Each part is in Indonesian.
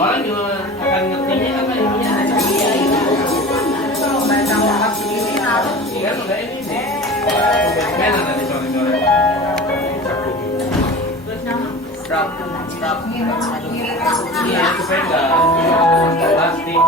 Orang juga akan ngertinya apa ininya aja. Iya, udah ini sih. Mana tadi sore-sore? Strap. Iya, supaya nggak plastik.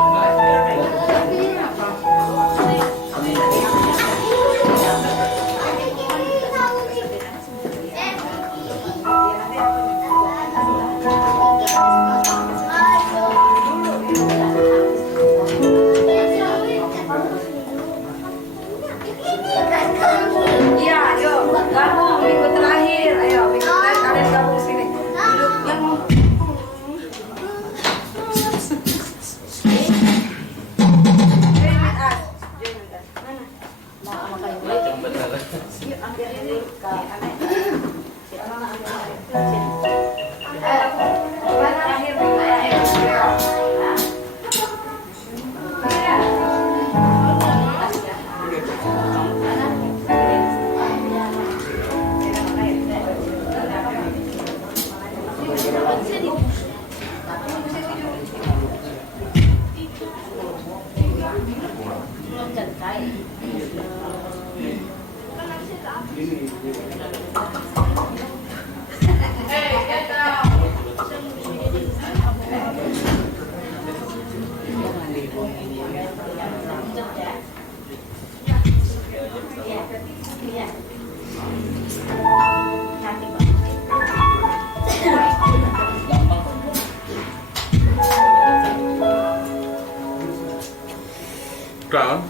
Crown.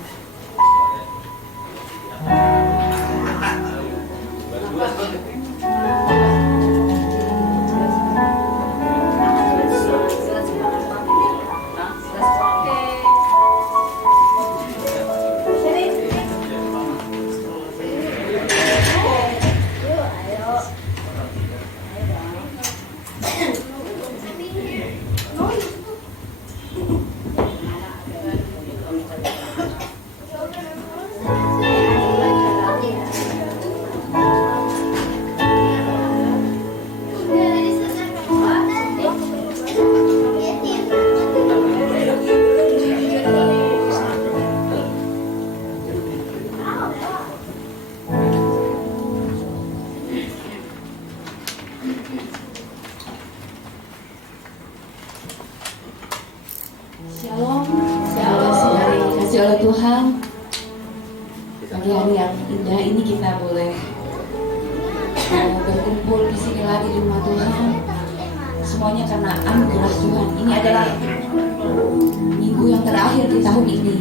Shalom, saudara-saudari dikasih oleh Tuhan. Pagi hari yang indah ini kita boleh berkumpul di sini lagi di rumah Tuhan. Semuanya karena anugerah Tuhan. Ini adalah minggu yang terakhir di tahun ini.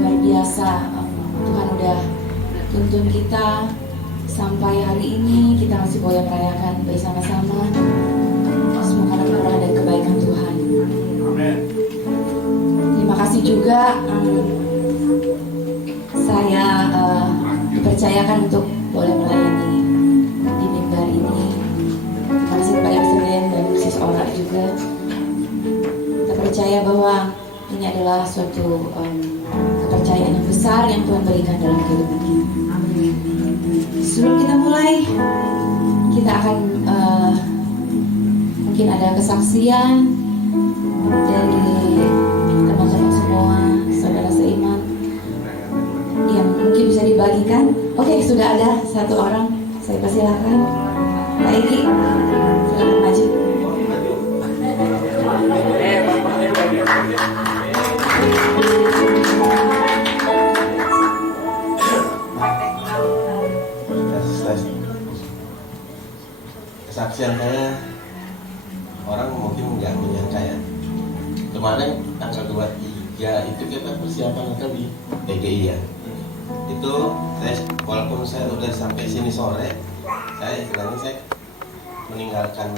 Luar biasa, Tuhan udah tuntun kita sampai hari ini. Kita masih boleh merayakan bersama-sama. Semua karena berkat dan kebaikan Tuhan. Terima kasih juga saya dipercayakan untuk boleh melayani di mimbar ini. Terima kasih kepada Mr. Dan Mrs. Ora juga. Kita percaya bahwa ini adalah suatu kepercayaan yang besar yang Tuhan berikan dalam kehidupan kita. Sebelum kita mulai, kita akan mungkin ada kesaksian dari teman-teman semua, saudara seiman yang mungkin bisa dibagikan. Oke, sudah ada satu orang, saya persilakan Pak Egi, silakan maju. Kesaksian saya, orang mungkin nggak menyangka ya. Kemarin tanggal 23 itu kita persiapan di PGI ya. Itu saya, walaupun saya udah sampai sini sore, saya meninggalkan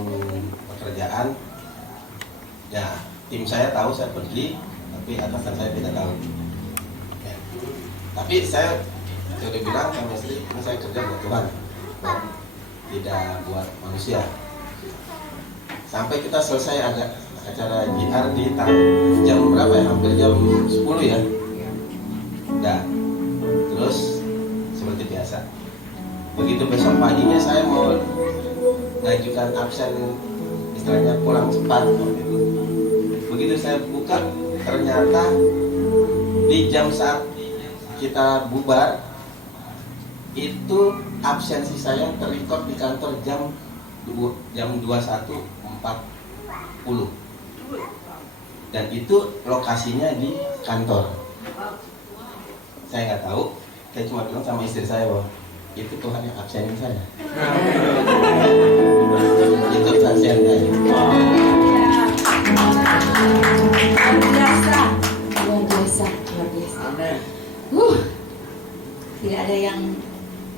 pekerjaan. Ya, tim saya tahu saya pergi, tapi atasan saya tidak tahu. Ya. Tapi saya sudah bilang sama istri, ini saya kerja buat Tuhan, tidak buat manusia. Sampai kita selesai ada acara JR di jam berapa ya? Hampir jam 10 ya. Udah. Terus seperti biasa. Begitu besok paginya saya mau ngajukan absen, istilahnya pulang cepat waktu itu. Begitu saya buka, ternyata di jam saat kita bubar itu absensi saya terrecord di kantor jam 21.40 dan itu lokasinya di kantor. Saya nggak tahu, saya cuma bilang sama istri saya bahwa itu Tuhan yang absenin saya. Itu absen saya. Luar biasa. Tidak ada yang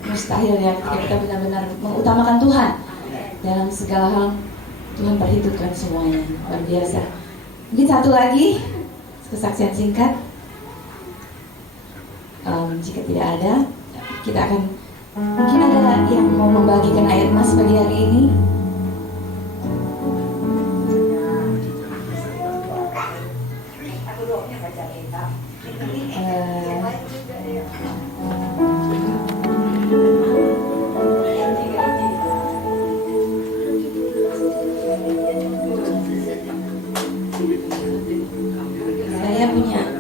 mustahil ya ketika kita benar-benar mengutamakan Tuhan dalam segala hal. Tuhan perhitungkan semuanya, luar biasa. Mungkin satu lagi kesaksian singkat. Jika tidak ada, kita akan mungkin ada yang mau membagikan ayat emas pagi hari ini.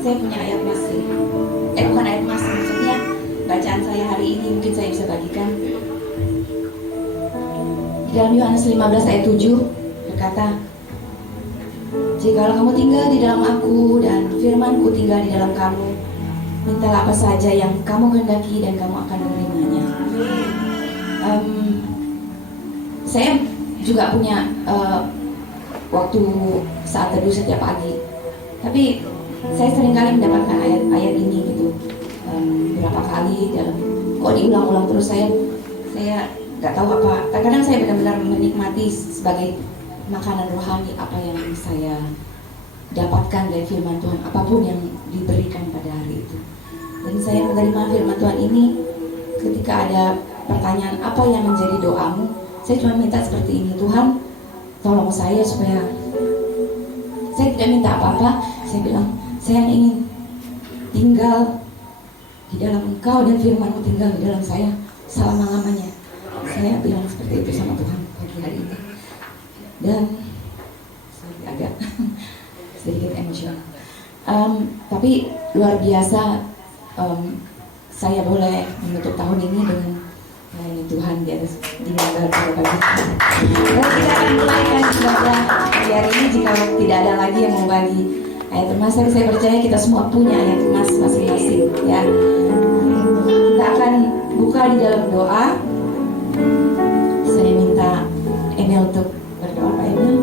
Saya punya ayat emas sih. Bukan ayat emas, maksudnya bacaan saya hari ini mungkin saya bisa bagikan. Di dalam Yohanes 15 ayat 7 berkata, "Jikalau kamu tinggal di dalam aku dan firman-Ku tinggal di dalam kamu, mintalah apa saja yang kamu kehendaki dan kamu akan menerimanya." Saya juga punya waktu saat teduh setiap pagi. Tapi saya seringkali mendapatkan ayat-ayat ini gitu. Berapa kali dalam kok diulang-ulang terus, saya nggak tahu apa. Kadang-kadang saya benar-benar menikmati sebagai makanan rohani apa yang saya dapatkan dari firman Tuhan, apapun yang diberikan pada hari itu. Dan saya menerima firman Tuhan ini ketika ada pertanyaan apa yang menjadi doamu, saya cuma minta seperti ini, Tuhan tolong saya supaya saya tidak minta apa-apa. Saya bilang, saya ingin tinggal di dalam Engkau dan firman-Mu tinggal di dalam saya selama-lamanya. Saya bilang seperti itu sama Tuhan pagi hari ini. Dan saya agak sedikit emosional. Tapi luar biasa, saya boleh menutup tahun ini dengan melayani Tuhan di atas di mimbar pada pagi. Dan kita akan mulai kan ibadah pagi hari ini jika tidak ada lagi yang mau bagi ayat emas. Saya percaya kita semua punya ayat emas masing-masing ya. Kita akan buka di dalam doa. Saya minta Emil untuk berdoa. Pak Emil,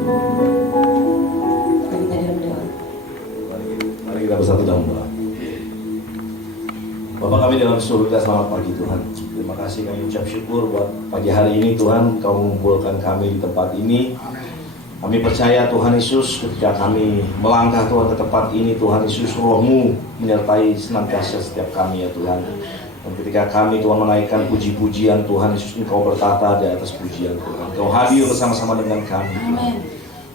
kita dalam doa. Mari kita bersatu dalam doa. Bapak kami dalam surga, selamat pagi Tuhan. Terima kasih, kami ucap syukur buat pagi hari ini Tuhan, Kau mengumpulkan kami di tempat ini. Kami percaya Tuhan Yesus ketika kami melangkah Tuhan ke tempat ini, Tuhan Yesus Roh-Mu menyertai senantiasa setiap kami ya Tuhan. Dan ketika kami Tuhan menaikkan puji-pujian, Tuhan Yesus Engkau bertata di atas pujian Tuhan. Kau hadir bersama-sama dengan kami Tuhan.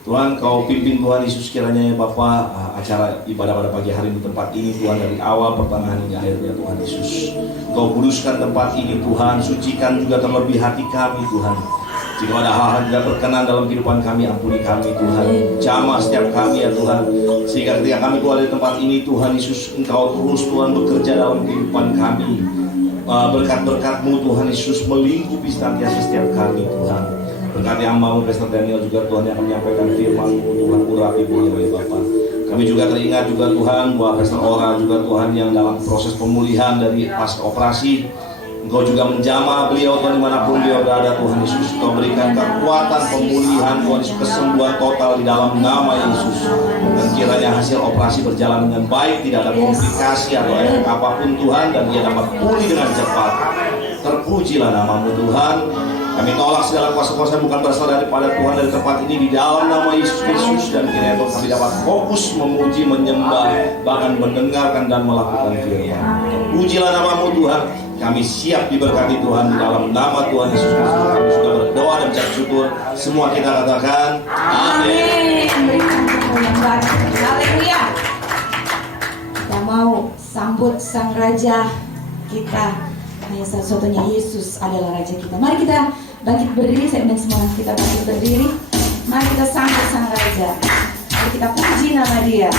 Tuhan Kau pimpin Tuhan Yesus kiranya ya Bapa acara ibadah pada pagi hari di tempat ini Tuhan, dari awal pertengahan hingga akhirnya Tuhan Yesus. Kau kuduskan tempat ini Tuhan, sucikan juga terlebih hati kami Tuhan. Jika ada hal-hal tidak berkenan dalam kehidupan kami, ampuni kami Tuhan. Jamah setiap kami ya Tuhan, sehingga ketika kami keluar dari tempat ini Tuhan Yesus, Engkau terus Tuhan bekerja dalam kehidupan kami. Berkat-berkat-Mu Tuhan Yesus melingkupi senantiasa setiap kami Tuhan. Berkati hamba-Mu Pastor Daniel juga Tuhan yang akan menyampaikan firman-Mu Tuhan, urapi beliau ya Bapa. Kami juga teringat juga Tuhan bahwa Pastor Ora juga Tuhan yang dalam proses pemulihan dari pasca operasi. Engkau juga menjamah beliau Tuhan dimanapun beliau berada Tuhan Yesus. Engkau berikan kekuatan pemulihan Tuhan Yesus, kesembuhan total di dalam nama Yesus. Dan kiranya hasil operasi berjalan dengan baik, tidak ada komplikasi atau efek apapun Tuhan, dan dia dapat pulih dengan cepat. Terpujilah nama-Mu Tuhan. Kami tolak segala kuasa-kuasa bukan berasal daripada Tuhan dari tempat ini di dalam nama Yesus Kristus, dan kiranya Tuhan kami dapat fokus memuji, menyembah, bahkan mendengarkan dan melakukan firman. Pujilah namamu Tuhan. Kami siap diberkati Tuhan di dalam nama Tuhan Yesus Kristus. Kami sudah berdoa dan ucap syukur. Semua kita katakan amin. Haleluya. Kita mau sambut Sang Raja kita. Hanya satu-satunya Yesus adalah Raja kita. Mari kita bangkit berdiri. Saya undang semua kita bangkit berdiri. Mari kita sambut Sang Raja. Mari kita puji nama Dia.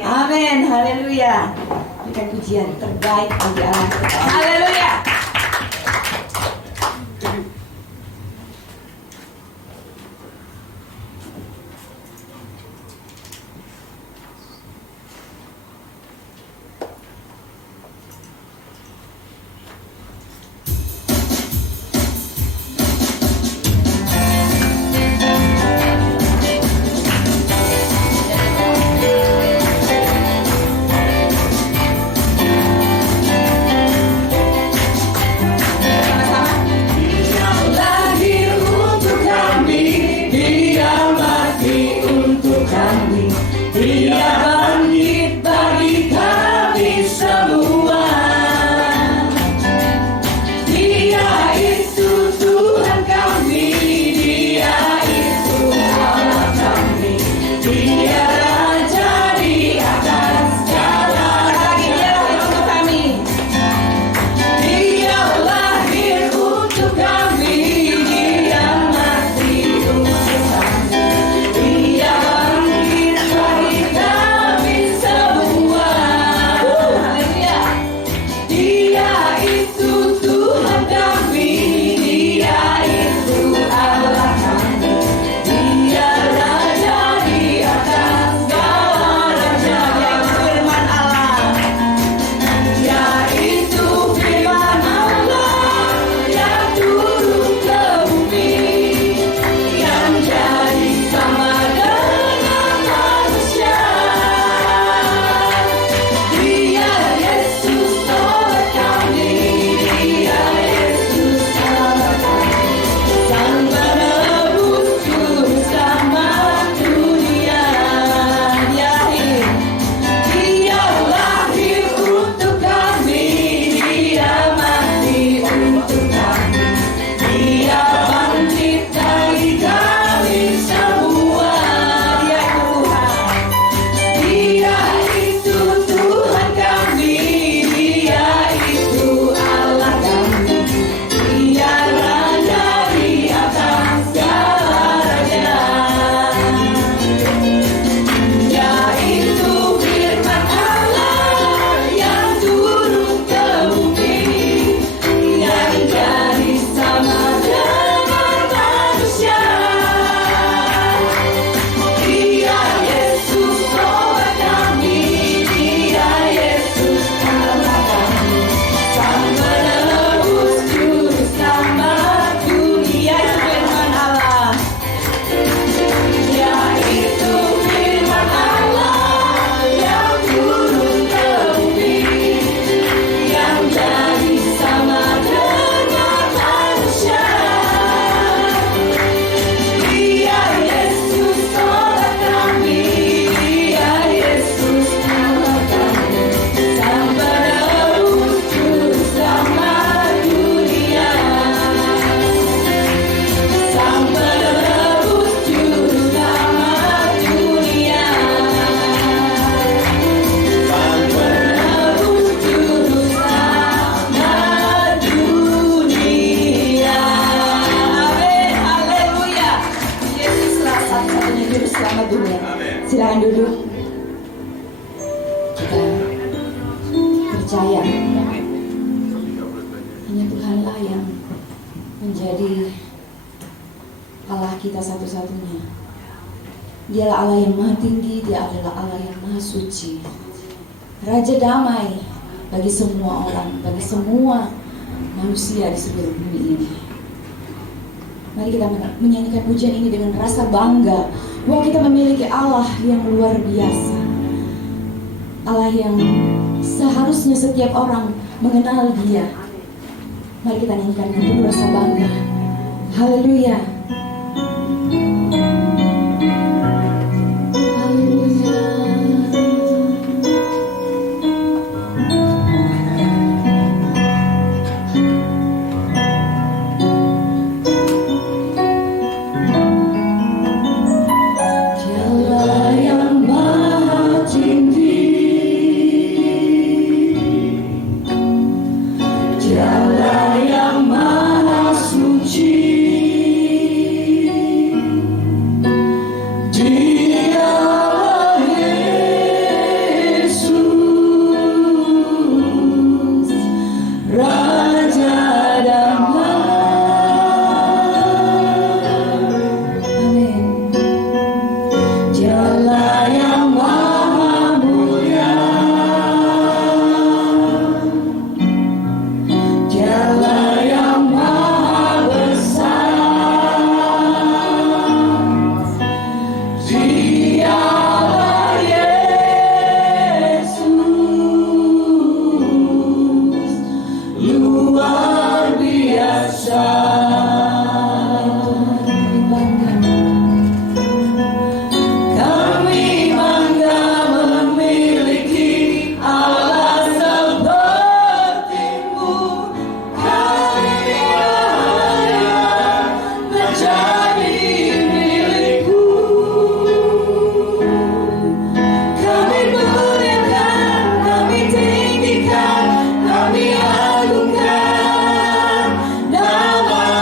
Amin, haleluya. Berikan pujian terbaik bagi Allah. Haleluya. Silakan duduk. Kita percaya hanya Tuhanlah yang menjadi Allah kita satu-satunya. Dialah Allah yang maha tinggi, Dia adalah Allah yang maha suci, Raja damai bagi semua orang, bagi semua manusia di seluruh bumi ini. Mari kita menyanyikan pujian ini dengan rasa bangga bahwa kita memiliki Allah yang luar biasa, Allah yang seharusnya setiap orang mengenal Dia. Mari kita nyanyikan dengan penuh rasa bangga. Haleluya. Kami agungkan nama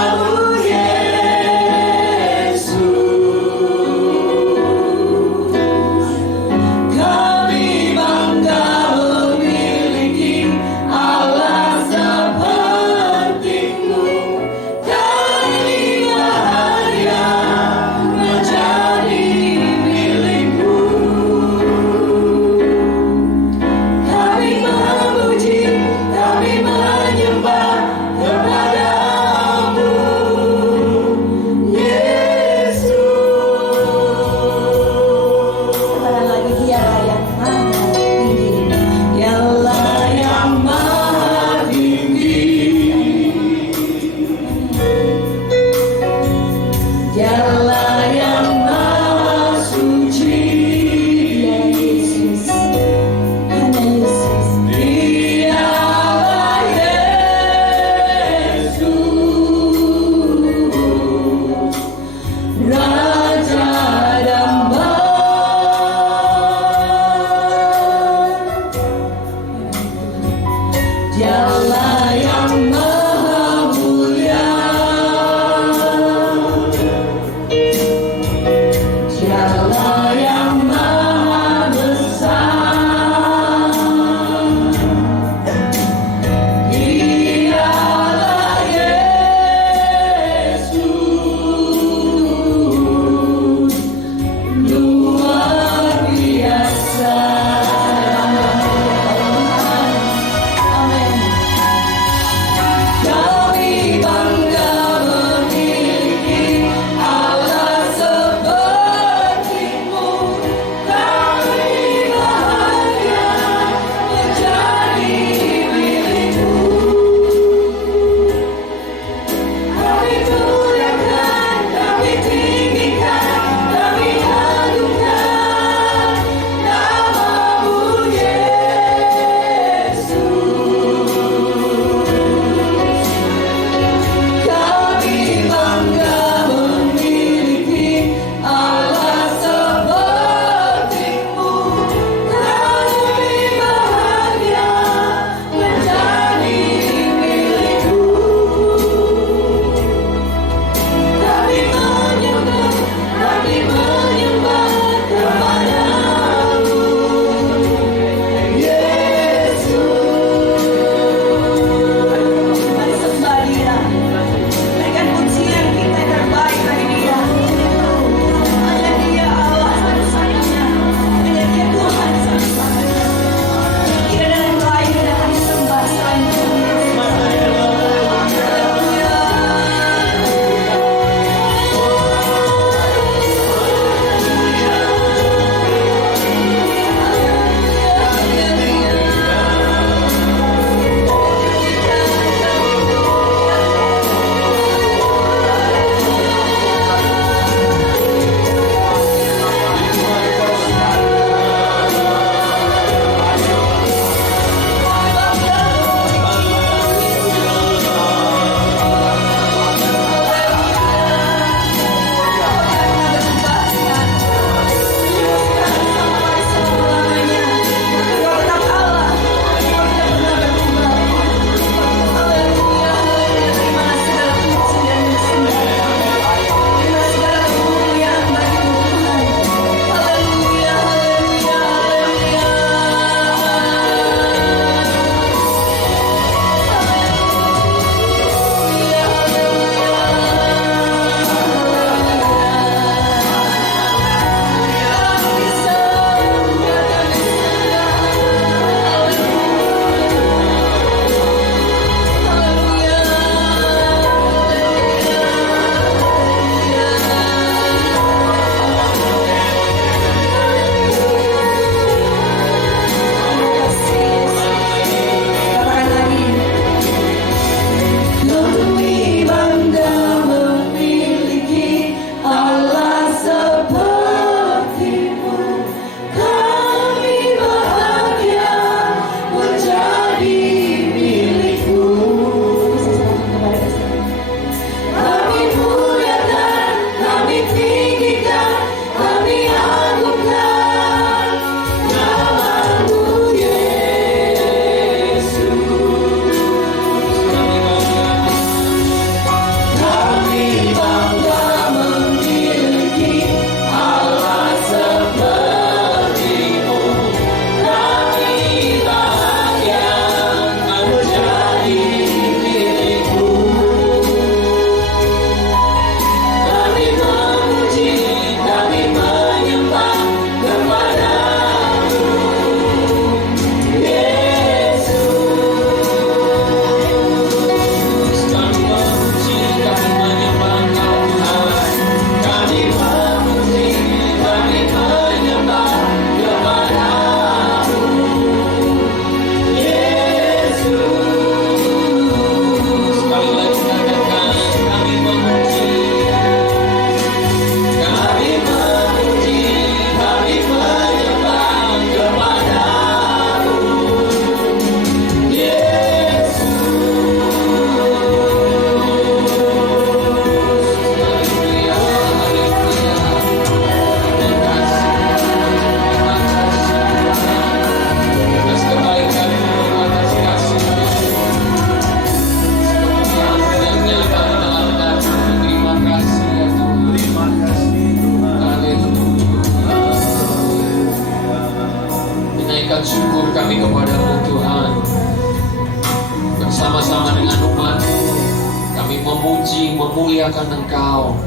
Kami memuji, memuliakan Engkau,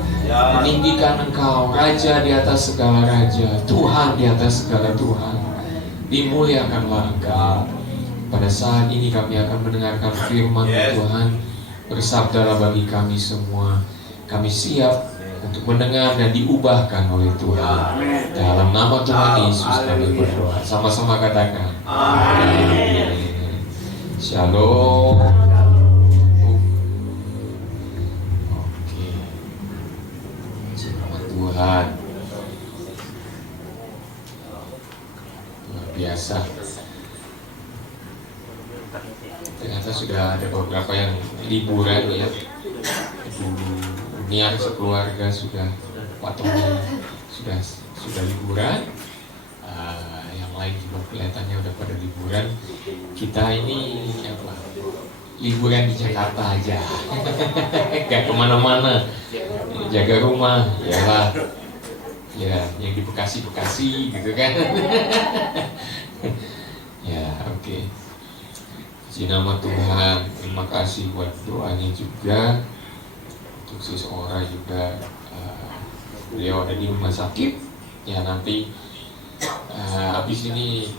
meninggikan Engkau, Raja di atas segala Raja, Tuhan di atas segala Tuhan. Dimuliakanlah Engkau. Pada saat ini kami akan mendengarkan firman Tuhan. Bersabdalah bagi kami semua. Kami siap untuk mendengar dan diubahkan oleh Tuhan. Dalam nama Tuhan Yesus kami berdoa. Sama-sama katakan amin. Shalom. Oke. Selamat Tuhan. Luar biasa. Ternyata sudah ada beberapa yang liburan ya. Niar sekeluarga sudah patungan sudah liburan. Yang lain juga kelihatannya udah pada liburan. Kita ini apa? Liburan di Jakarta aja. Gak kemana-mana. Jaga rumah, yalah. Ya, yang di Bekasi gitu kan. Ya, oke. Puji nama Tuhan. Terima kasih buat doanya juga. Untuk seseorang juga beliau ada di rumah sakit. Ya nanti habis ini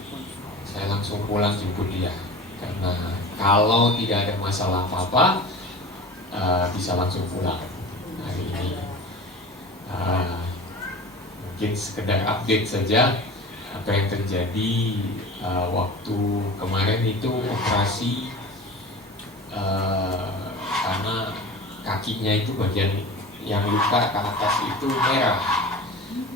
saya langsung pulang jemput dia. Karena kalau tidak ada masalah apa-apa bisa langsung pulang hari ini. Mungkin sekedar update saja apa yang terjadi waktu kemarin itu operasi karena kakinya itu bagian yang luka ke atas itu merah,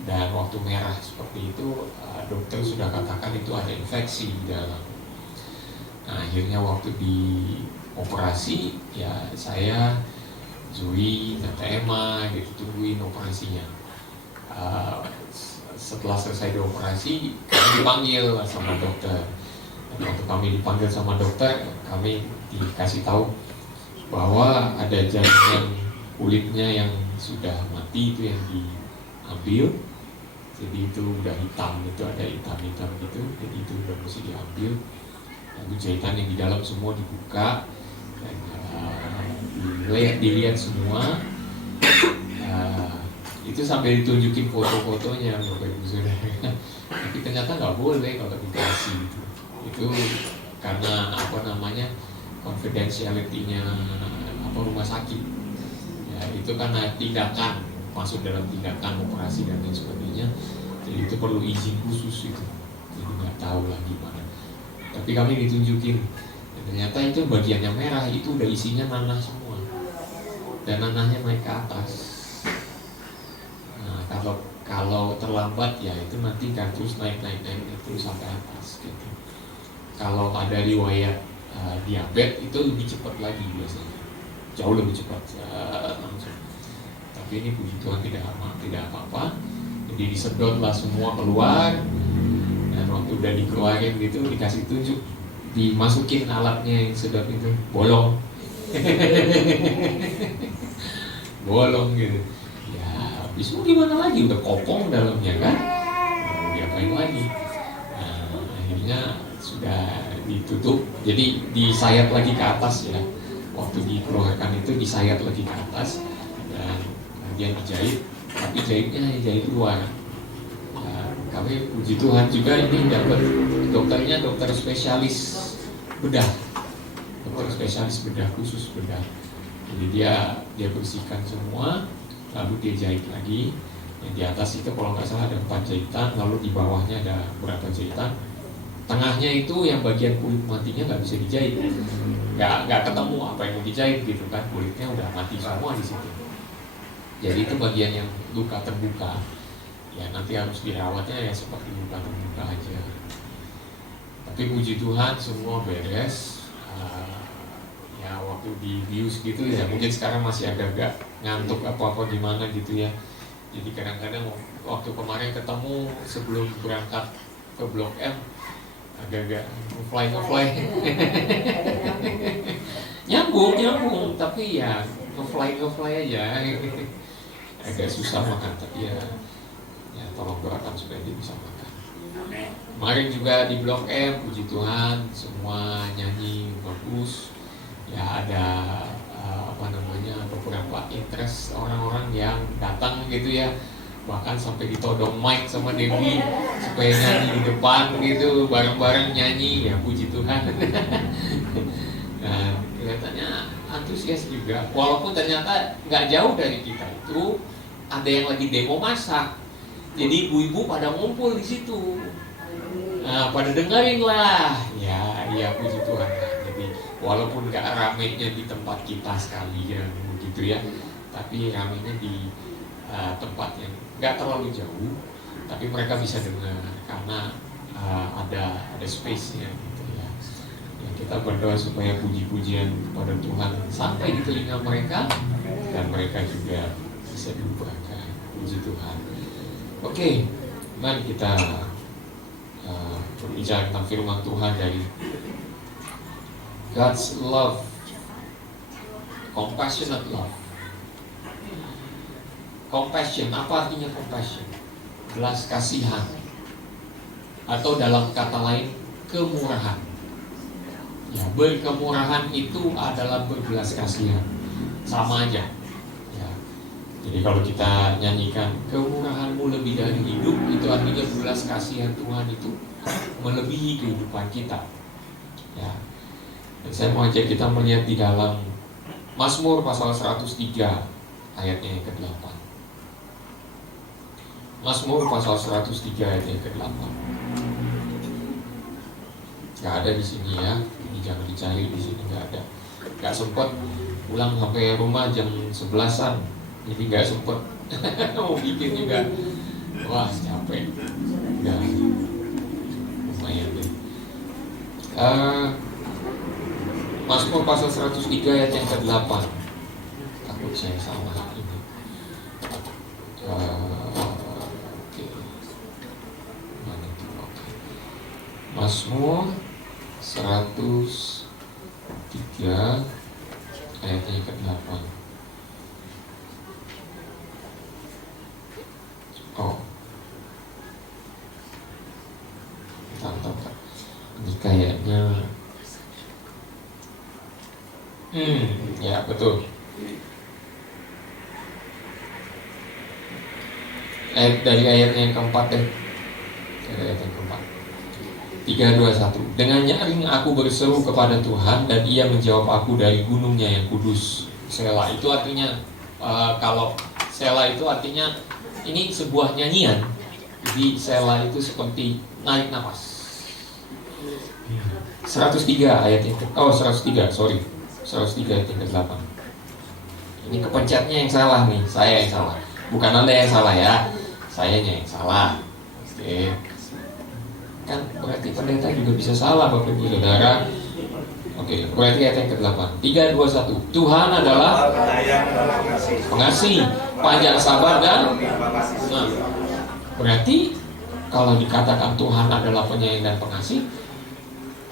dan waktu merah seperti itu dokter sudah katakan itu ada infeksi di dalam. Nah akhirnya waktu di operasi ya saya, Zui, Tante Emma gitu tungguin operasinya. Setelah selesai dioperasi, kami dipanggil sama dokter. Dan waktu kami dipanggil sama dokter, kami dikasih tahu bahwa ada jaringan kulitnya yang sudah mati itu yang diambil. Jadi itu udah hitam, itu ada hitam-hitam gitu. Jadi itu udah mesti diambil. Lalu jahitan yang di dalam semua dibuka dan dilihat semua. Itu sampai ditunjukin foto-fotonya Bapak Ibu Saudara. Tapi ternyata nggak boleh kalau dikasih gitu. Itu karena apa namanya confidentiality-nya rumah sakit. Ya itu karena tindakan masuk dalam tindakan operasi dan lain sebagainya. Jadi itu perlu izin khusus itu. Jadi nggak tahu lah gimana. Tapi kami ditunjukin. Dan ternyata itu bagian yang merah itu udah isinya nanah semua. Dan nanahnya naik ke atas. Kalau terlambat ya itu nanti kan terus naik itu sampai atas gitu. Kalau ada riwayat diabetes itu lebih cepat lagi biasanya, jauh lebih cepat langsung. Tapi ini puji Tuhan tidak apa-apa. Jadi disedotlah semua keluar, dan waktu udah dikeluarin gitu dikasih tunjuk, dimasukin alatnya yang sedot itu bolong, bolong gitu. Bisa gimana lagi, udah kopong dalamnya kan, mau diapain lagi. Nah, akhirnya sudah ditutup, jadi disayat lagi ke atas ya. Waktu dikeluarkan itu disayat lagi ke atas dan kemudian dijahit, tapi jahitnya jahit luar. Nah, kami puji Tuhan juga ini dapat dokternya dokter spesialis bedah, dokter spesialis bedah khusus bedah. Jadi dia bersihkan semua. Lalu dia jahit lagi. Yang di atas itu kalau nggak salah ada 4 jahitan, lalu di bawahnya ada berapa jahitan. Tengahnya itu yang bagian kulit matinya nggak bisa dijahit, nggak ketemu apa yang mau dijahit gitu kan, kulitnya udah mati semua di situ. Jadi itu bagian yang luka terbuka. Ya nanti harus dirawatnya ya seperti luka terbuka aja. Tapi puji Tuhan semua beres. Ya waktu di bius gitu ya mungkin sekarang masih agak-agak ngantuk apa-apa gimana gitu ya. Jadi kadang-kadang waktu kemarin ketemu sebelum berangkat ke Blok M agak-agak ngefly nyambung tapi ya ngefly aja agak susah makan, tapi ya tolong doakan supaya dia bisa makan. Kemarin juga di Blok M puji Tuhan semua nyanyi bagus. Ya ada apa interest orang-orang yang datang gitu ya, bahkan sampai ditodong mic sama Dewi supaya nyanyi di depan gitu, bareng-bareng nyanyi, ya puji Tuhan. Nah, kelihatannya antusias juga, walaupun ternyata nggak jauh dari kita itu ada yang lagi demo masak, jadi ibu-ibu pada ngumpul di situ. Nah, pada dengerin lah, ya puji Tuhan. Jadi walaupun nggak ramenya di tempat kita sekalian begitu ya, tapi ramenya di tempat yang nggak terlalu jauh, tapi mereka bisa dengar karena ada space-nya gitu ya. Ya, kita berdoa supaya puji-pujian kepada Tuhan sampai di telinga mereka dan mereka juga bisa diubahkan. Puji Tuhan. Oke, mari kita berbicara tentang firman Tuhan dari God's love, compassionate love. Compassion, apa artinya compassion? Belas kasihan, atau dalam kata lain kemurahan. Ya, berkemurahan itu adalah berbelas kasihan, sama aja. Ya. Jadi kalau kita nyanyikan kemurahanmu lebih dari hidup, itu artinya belas kasihan Tuhan itu melebihi kehidupan kita. Ya. Dan saya mau ajak kita melihat di dalam Mazmur pasal 103 ayatnya yang ke-8. Mazmur pasal 103 ayat yang ke-8. Gak ada di sini ya, ini jangan dicari di sini, gak ada. Gak sempet pulang sampai rumah jam 11-an, jadi gak sempet mau bikin juga. Wah capek. Udah lumayan deh. Mazmur pasal 103 ayat yang ke-8. Takut saya salah ini. Mazmur 103 ayatnya ke-8. Oh, bentar. Ini kayaknya ya betul. Dari ayatnya yang keempat deh. Dari ayat yang keempat. 3, 2, 1. Dengan nyaring aku berseru kepada Tuhan, dan Ia menjawab aku dari gunungnya yang kudus. Sela itu artinya kalau Sela itu artinya ini sebuah nyanyian. Jadi Sela itu seperti narik nafas. 103 ayat yang 103 ayat yang ke-8. Ini kepencetnya yang salah nih, saya yang salah. Bukan Anda yang salah ya, sayanya yang salah. Oke. Kan berarti pendeta juga bisa salah Bapak Ibu Saudara. Oke, berarti ayat yang ke-8. 3, 2, 1. Tuhan adalah pengasih, panjang sabar dan berarti kalau dikatakan Tuhan adalah penyayang dan pengasih,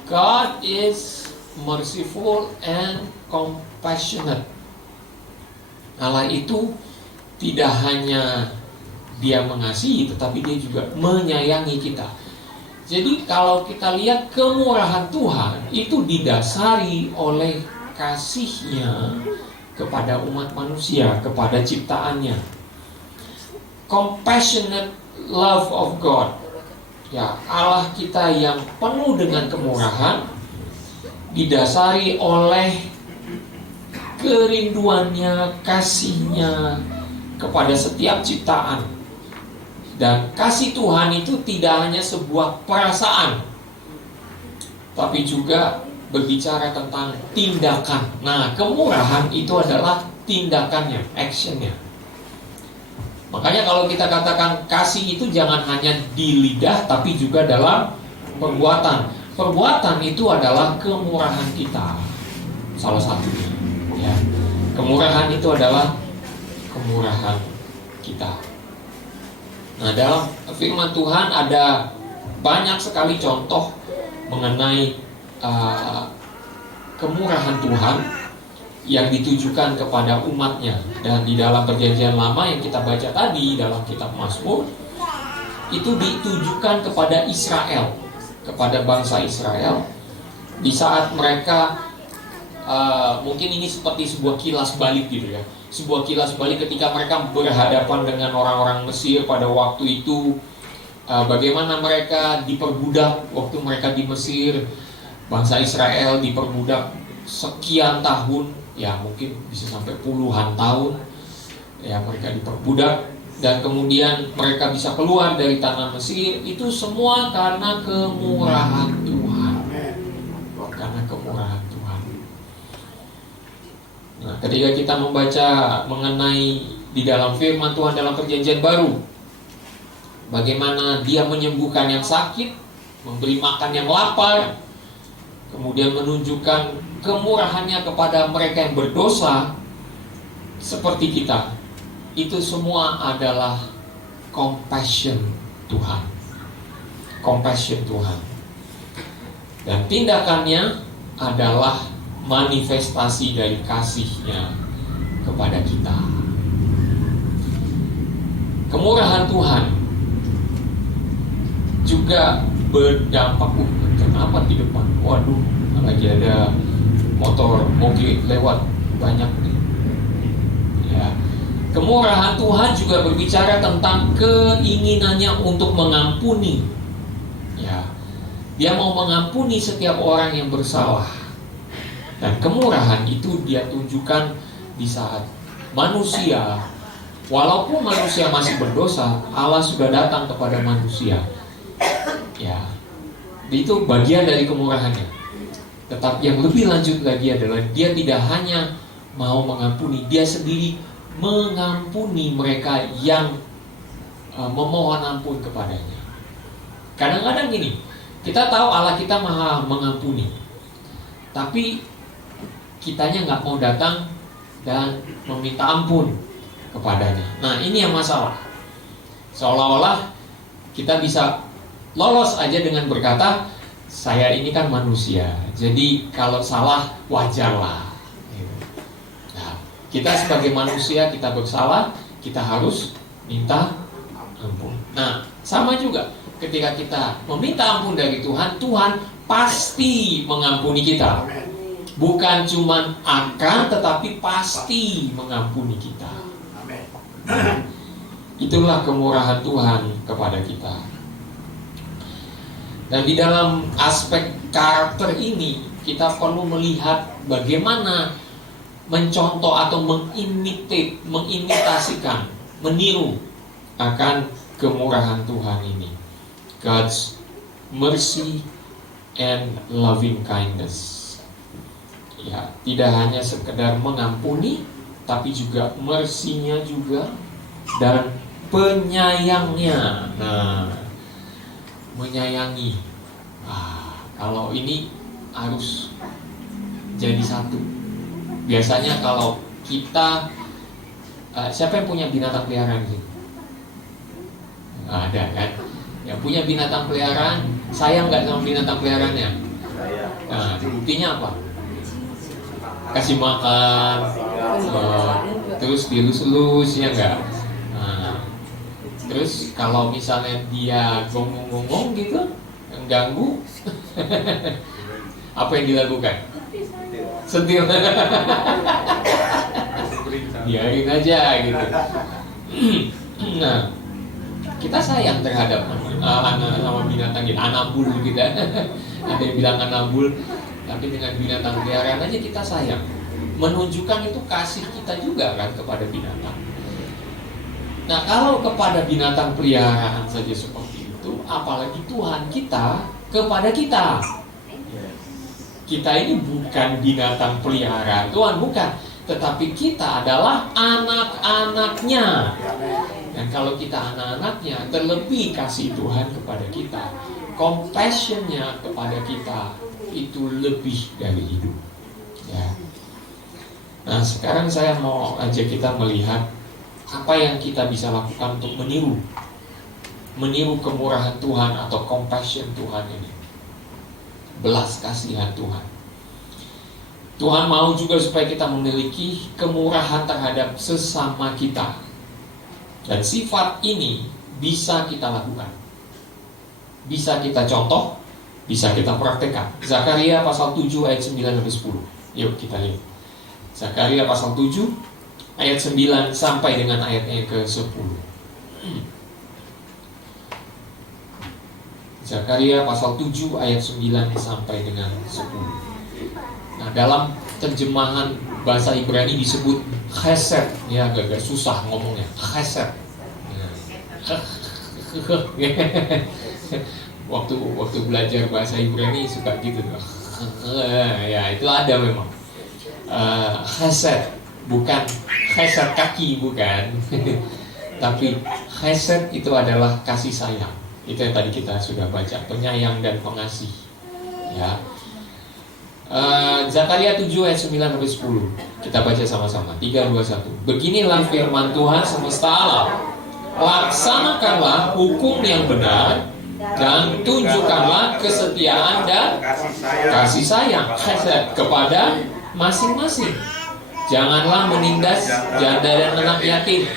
God is merciful and compassionate. Allah itu tidak hanya Dia mengasihi, tetapi Dia juga menyayangi kita. Jadi kalau kita lihat kemurahan Tuhan itu didasari oleh kasih-Nya kepada umat manusia, kepada ciptaannya. Compassionate love of God. Ya, Allah kita yang penuh dengan kemurahan didasari oleh kerinduannya, kasih-Nya kepada setiap ciptaan. Dan kasih Tuhan itu tidak hanya sebuah perasaan, tapi juga berbicara tentang tindakan. Nah, kemurahan itu adalah tindakannya, actionnya. Makanya kalau kita katakan kasih itu jangan hanya di lidah, tapi juga dalam perbuatan. Perbuatan itu adalah kemurahan kita, salah satunya. Ya. Kemurahan itu adalah kemurahan kita. Nah, dalam firman Tuhan ada banyak sekali contoh mengenai kemurahan Tuhan yang ditujukan kepada umatnya. Dan di dalam perjanjian lama yang kita baca tadi dalam kitab Mazmur, itu ditujukan kepada Israel, kepada bangsa Israel, di saat mereka mungkin ini seperti sebuah kilas balik gitu ya. Sebuah kilas balik ketika mereka berhadapan dengan orang-orang Mesir pada waktu itu, bagaimana mereka diperbudak waktu mereka di Mesir. Bangsa Israel diperbudak sekian tahun, ya mungkin bisa sampai puluhan tahun. Ya, mereka diperbudak dan kemudian mereka bisa keluar dari tanah Mesir. Itu semua karena kemurahan Tuhan. Karena kemurahan Tuhan. Nah, ketika kita membaca mengenai di dalam firman Tuhan dalam Perjanjian Baru, bagaimana Dia menyembuhkan yang sakit, memberi makan yang lapar, kemudian menunjukkan kemurahannya kepada mereka yang berdosa seperti kita. Itu semua adalah compassion Tuhan. Compassion Tuhan. Dan tindakannya adalah manifestasi dari kasih-Nya kepada kita. Kemurahan Tuhan juga berdampak. Kenapa di depan? Waduh, lagi ada motor mobil lewat banyak nih. Ya. Kemurahan Tuhan juga berbicara tentang keinginannya untuk mengampuni. Ya, Dia mau mengampuni setiap orang yang bersalah. Dan kemurahan itu Dia tunjukkan di saat manusia, walaupun manusia masih berdosa, Allah sudah datang kepada manusia. Ya, itu bagian dari kemurahannya. Tetapi yang lebih lanjut lagi adalah Dia tidak hanya mau mengampuni, Dia sendiri mengampuni mereka yang memohon ampun kepadanya. Kadang-kadang gini, kita tahu Allah kita maha mengampuni, tapi kitanya nggak mau datang dan meminta ampun kepadanya. Nah, ini yang masalah. Seolah-olah kita bisa lolos aja dengan berkata, saya ini kan manusia, jadi kalau salah wajarlah. Kita sebagai manusia, kita bersalah, kita harus minta ampun. Nah, sama juga ketika kita meminta ampun dari Tuhan, Tuhan pasti mengampuni kita. Bukan cuma akan, tetapi pasti mengampuni kita. Itulah kemurahan Tuhan kepada kita. Dan di dalam aspek karakter ini, kita perlu melihat bagaimana mencontoh atau mengimitasikan, meniru akan kemurahan Tuhan ini. God's mercy and loving kindness. Ya, tidak hanya sekedar mengampuni, tapi juga mercy-nya juga dan penyayangnya. Nah, menyayangi. Kalau ini harus jadi satu. Biasanya kalau kita siapa yang punya binatang peliharaan sih? Ada kan? Yang punya binatang peliharaan, sayang nggak sama binatang peliharaannya? Nah, buktinya apa? Kasih makan, terus dilus-lus, ya nggak? Nah, terus kalau misalnya dia gonggong-gonggong gitu, mengganggu, apa yang dilakukan? Sentil. Biarin aja gitu. Nah, kita sayang terhadap sama binatang gitu, anabul gitu. Ada yang bilang anabul, tapi dengan binatang peliharaan aja kita sayang. Menunjukkan itu kasih kita juga kan kepada binatang. Nah, kalau kepada binatang peliharaan saja seperti itu, apalagi Tuhan kita kepada kita. Kita ini bukan binatang peliharaan Tuhan, bukan. Tetapi kita adalah anak-anaknya. Dan kalau kita anak-anaknya, terlebih kasih Tuhan kepada kita, compassion-nya kepada kita itu lebih dari hidup. Ya. Nah, sekarang saya mau ajak kita melihat apa yang kita bisa lakukan untuk meniru kemurahan Tuhan atau compassion Tuhan ini. Belas kasihan Tuhan. Tuhan mau juga supaya kita memiliki kemurahan terhadap sesama kita. Dan sifat ini bisa kita lakukan, bisa kita contoh, bisa kita praktekkan. Zakaria pasal 7 ayat 9-10. Yuk kita lihat. Zakaria pasal 7 ayat 9 sampai dengan ayatnya ke-10. Zakaria pasal 7 ayat 9 sampai dengan 10. Nah, dalam terjemahan bahasa Ibrani disebut chesed, ya agak susah ngomongnya. Chesed. Waktu belajar bahasa Ibrani suka gitu. Ya, itu ada memang. Chesed, bukan chesed kaki, bukan. Tapi chesed itu adalah kasih sayang. Itu yang tadi kita sudah baca, penyayang dan pengasih. Ya. Zakaria 7 ayat 9 sampai 10. Kita baca sama-sama. 3, 2, 1. Beginilah firman Tuhan semesta alam. Laksanakanlah hukum yang benar dan tunjukkanlah kesetiaan dan kasih sayang kepada masing-masing. Janganlah menindas janda dan anak yatim,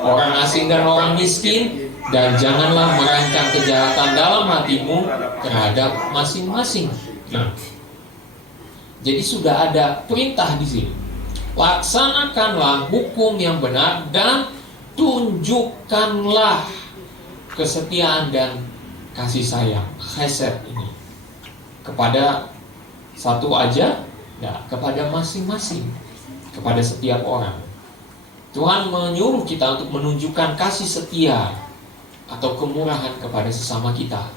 orang asing dan orang miskin, dan janganlah merancang kejahatan dalam hatimu terhadap masing-masing. Nah, jadi sudah ada perintah di sini. Laksanakanlah hukum yang benar dan tunjukkanlah kesetiaan dan kasih sayang, chesed ini kepada satu aja, ya, kepada masing-masing, kepada setiap orang. Tuhan menyuruh kita untuk menunjukkan kasih setia atau kemurahan kepada sesama kita.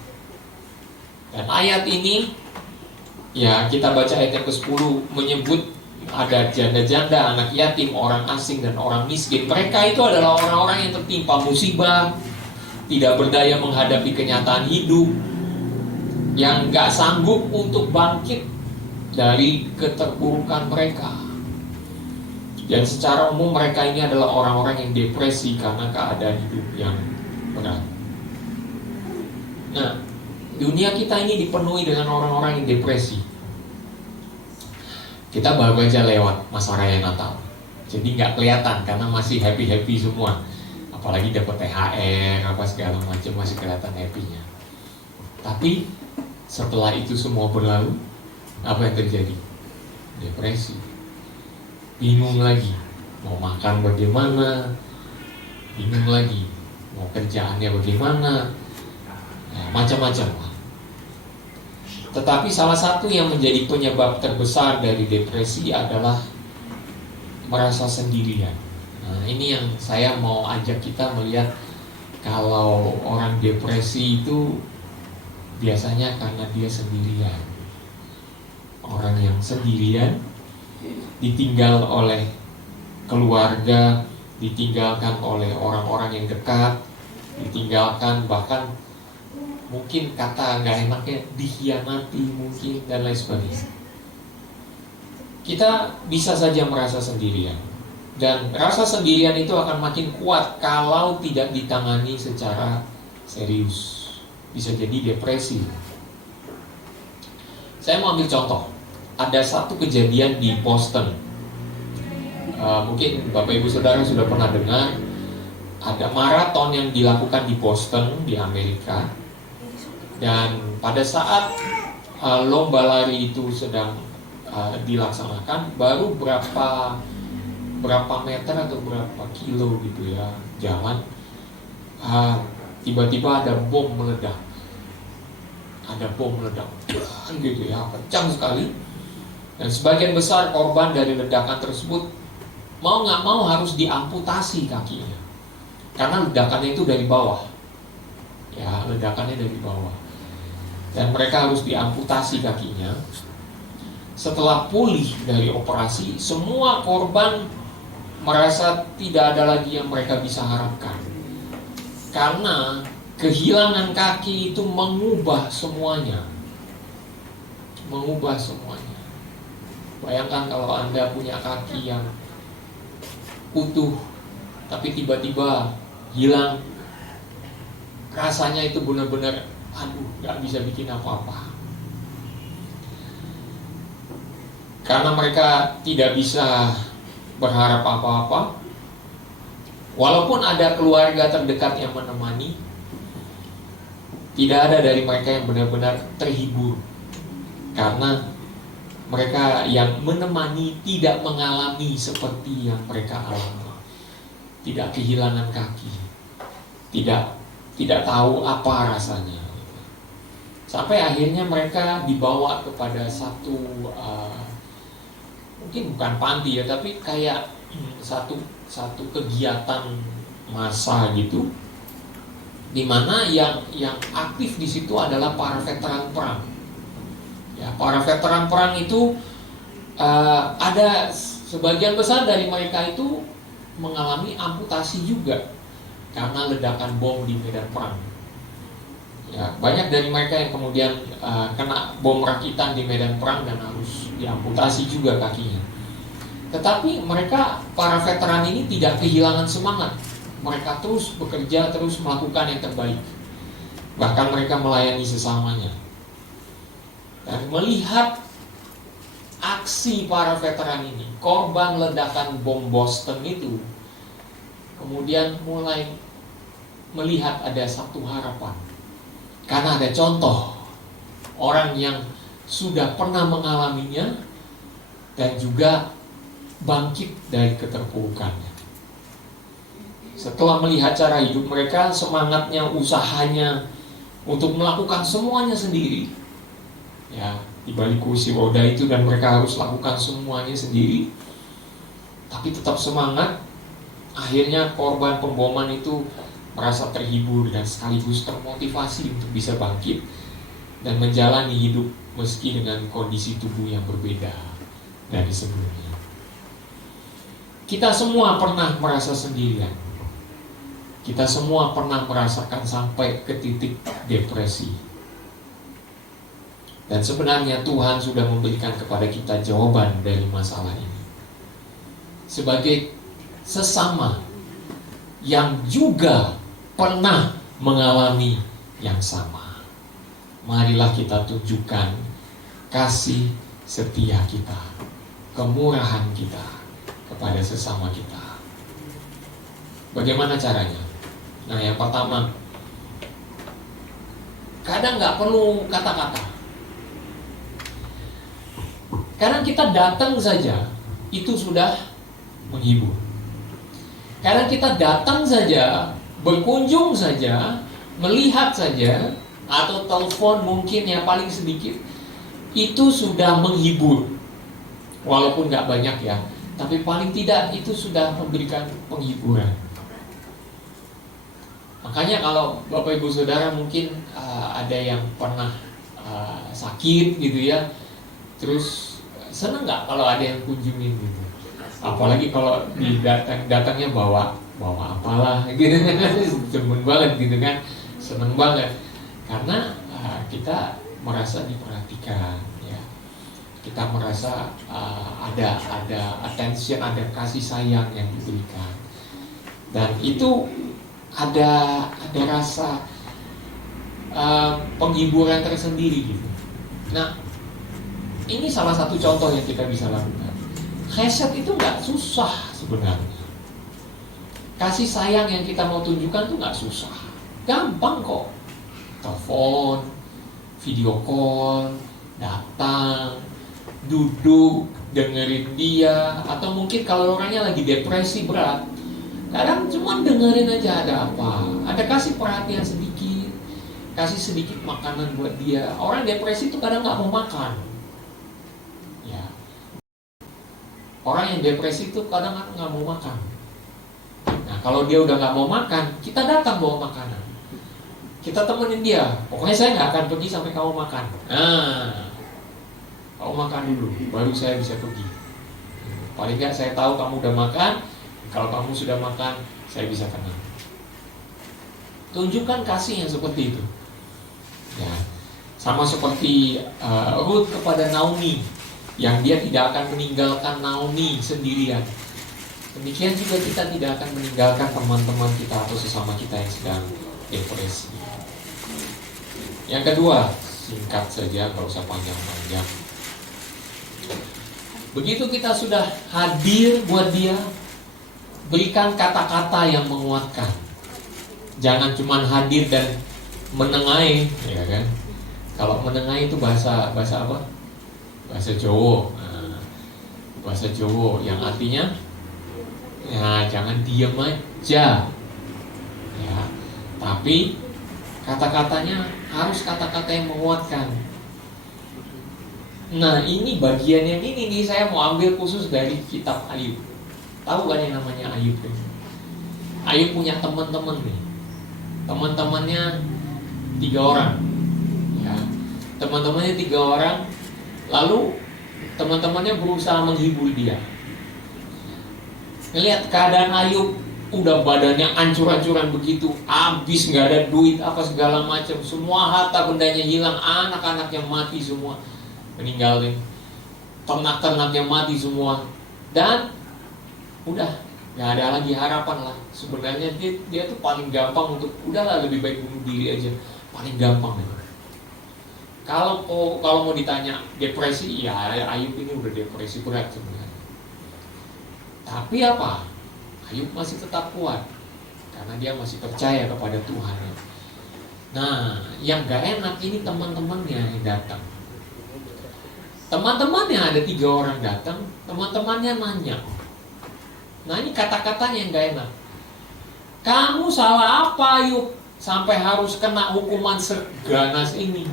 Dan ayat ini, ya kita baca ayat yang ke-10, menyebut ada janda-janda, anak yatim, orang asing, dan orang miskin. Mereka itu adalah orang-orang yang tertimpa musibah, tidak berdaya menghadapi kenyataan hidup, yang gak sanggup untuk bangkit dari keterpurukan mereka. Dan secara umum mereka ini adalah orang-orang yang depresi karena keadaan hidup yang berat. Nah, dunia kita ini dipenuhi dengan orang-orang yang depresi. Kita baru aja lewat masa raya Natal, jadi nggak kelihatan karena masih happy-happy semua. Apalagi dapat THR apa segala macam, masih kelihatan happy-nya. Tapi setelah itu semua berlalu, apa yang terjadi? Depresi. Bingung lagi mau makan bagaimana, bingung lagi mau kerjaannya bagaimana, ya, macam-macam lah. Tetapi salah satu yang menjadi penyebab terbesar dari depresi adalah merasa sendirian. Nah, ini yang saya mau ajak kita melihat, kalau orang depresi itu biasanya karena dia sendirian. Orang yang sendirian, ditinggal oleh keluarga, ditinggalkan oleh orang-orang yang dekat, ditinggalkan bahkan mungkin kata nggak enaknya dikhianati mungkin, dan lain sebagainya. Kita bisa saja merasa sendirian, dan rasa sendirian itu akan makin kuat kalau tidak ditangani secara serius. Bisa jadi depresi. Saya mau ambil contoh. Ada satu kejadian di Boston. Mungkin Bapak Ibu Saudara sudah pernah dengar, ada maraton yang dilakukan di Boston di Amerika. Dan pada saat lomba lari itu sedang dilaksanakan, baru berapa meter atau berapa kilo gitu ya jalan, tiba-tiba ada bom meledak. Ada bom meledak gitu ya, kencang sekali. Dan sebagian besar korban dari ledakan tersebut mau nggak mau harus diamputasi kakinya, karena ledakannya itu dari bawah. Ya, ledakannya dari bawah. Dan mereka harus diamputasi kakinya. Setelah pulih dari operasi, semua korban merasa tidak ada lagi yang mereka bisa harapkan, karena kehilangan kaki itu mengubah semuanya. Mengubah semuanya. Bayangkan kalau Anda punya kaki yang utuh, tapi tiba-tiba hilang. Rasanya itu benar-benar, aduh, gak bisa bikin apa-apa. Karena mereka tidak bisa berharap apa-apa. Walaupun ada keluarga terdekat yang menemani, tidak ada dari mereka yang benar-benar terhibur. Karena mereka yang menemani tidak mengalami seperti yang mereka alami, tidak kehilangan kaki, tidak tahu apa rasanya. Sampai akhirnya mereka dibawa kepada satu mungkin bukan panti ya, tapi kayak satu kegiatan massa gitu, di mana yang aktif di situ adalah para veteran perang. Ya, para veteran perang itu ada sebagian besar dari mereka itu mengalami amputasi juga karena ledakan bom di medan perang. Ya, banyak dari mereka yang kemudian kena bom rakitan di medan perang dan harus diamputasi juga kakinya. Tetapi mereka, para veteran ini tidak kehilangan semangat. Mereka terus bekerja, terus melakukan yang terbaik. Bahkan mereka melayani sesamanya. Dan melihat aksi para veteran ini, korban ledakan bom Boston itu, kemudian mulai melihat ada satu harapan. Karena ada contoh orang yang sudah pernah mengalaminya dan juga bangkit dari keterpurukannya. Setelah melihat cara hidup mereka, semangatnya, usahanya untuk melakukan semuanya sendiri, ya, di balik kursi roda itu, dan mereka harus lakukan semuanya sendiri, tapi tetap semangat. Akhirnya korban pemboman itu merasa terhibur dan sekaligus termotivasi untuk bisa bangkit dan menjalani hidup meski dengan kondisi tubuh yang berbeda dari sebelumnya. Kita semua pernah merasa sendirian. Kita semua pernah merasakan sampai ke titik depresi. Dan sebenarnya Tuhan sudah memberikan kepada kita jawaban dari masalah ini. Sebagai sesama yang juga pernah mengalami yang sama, marilah kita tunjukkan kasih setia kita, kemurahan kita kepada sesama kita. Bagaimana caranya? Nah, yang pertama, kadang nggak perlu kata-kata. Kadang kita datang saja itu sudah menghibur. Kadang kita datang saja, berkunjung saja, melihat saja, atau telepon mungkin yang paling sedikit, itu sudah menghibur. Walaupun nggak banyak ya, tapi paling tidak itu sudah memberikan penghiburan. Makanya kalau Bapak Ibu Saudara mungkin ada yang pernah sakit gitu ya, terus seneng nggak kalau ada yang kunjungin gitu. Apalagi kalau datangnya bawa apalah gitu, demen banget gitu kan, seneng banget karena kita merasa diperhatikan ya, kita merasa ada attention, ada kasih sayang yang diberikan, dan itu ada rasa penghiburan tersendiri gitu. Nah, ini salah satu contoh yang kita bisa lakukan. Reset itu nggak susah sebenarnya. Kasih sayang yang kita mau tunjukkan tuh nggak susah, gampang kok. Telepon, video call, datang, duduk, dengerin dia, atau mungkin kalau orangnya lagi depresi berat, kadang cuma dengerin aja ada apa, ada kasih perhatian sedikit, kasih sedikit makanan buat dia. Orang depresi itu kadang nggak mau makan. Ya. Orang yang depresi itu kadang nggak mau makan. Nah, kalau dia udah nggak mau makan, kita datang bawa makanan. Kita temenin dia. Pokoknya saya nggak akan pergi sampai kamu makan. Nah, kamu makan dulu, baru saya bisa pergi. Paling nggak saya tahu kamu udah makan. Kalau kamu sudah makan, saya bisa tenang. Tunjukkan kasih yang seperti itu. Ya, sama seperti Ruth kepada Naomi, yang dia tidak akan meninggalkan Naomi sendirian. Demikian juga kita tidak akan meninggalkan teman-teman kita atau sesama kita yang sedang depresi. Yang kedua, singkat saja, gak usah panjang-panjang. Begitu kita sudah hadir buat dia, berikan kata-kata yang menguatkan. Jangan cuma hadir dan menengahi, ya kan? Kalau menengahi itu bahasa apa? bahasa Jawa. Bahasa Jawa yang artinya ya jangan diam aja ya, tapi kata-katanya harus kata-kata yang menguatkan. Nah ini bagian yang ini nih saya mau ambil khusus dari kitab Ayub. Tahu kan yang namanya Ayub kan? Ayub punya teman-teman nih, teman-temannya 3 orang ya, teman-temannya 3 orang. Lalu teman-temannya berusaha menghibur dia. Ngelihat keadaan Ayub, udah badannya ancur-ancuran begitu, habis nggak ada duit apa segala macam, semua harta bendanya hilang, anak-anaknya mati semua, meninggalin, ternak-ternaknya mati semua, dan udah nggak ada lagi harapan lah. Sebenarnya dia tuh paling gampang untuk udahlah lebih baik bunuh diri aja, paling gampang ya. Kalau mau ditanya depresi, ya Ayub ini udah depresi berat sebenarnya. Tapi apa? Ayub masih tetap kuat karena dia masih percaya kepada Tuhan. Nah, yang gak enak ini teman-temannya yang datang. Teman-temannya ada 3 orang datang, teman-temannya nanya. Nah ini kata-katanya yang gak enak. Kamu salah apa Ayub sampai harus kena hukuman seganas ini?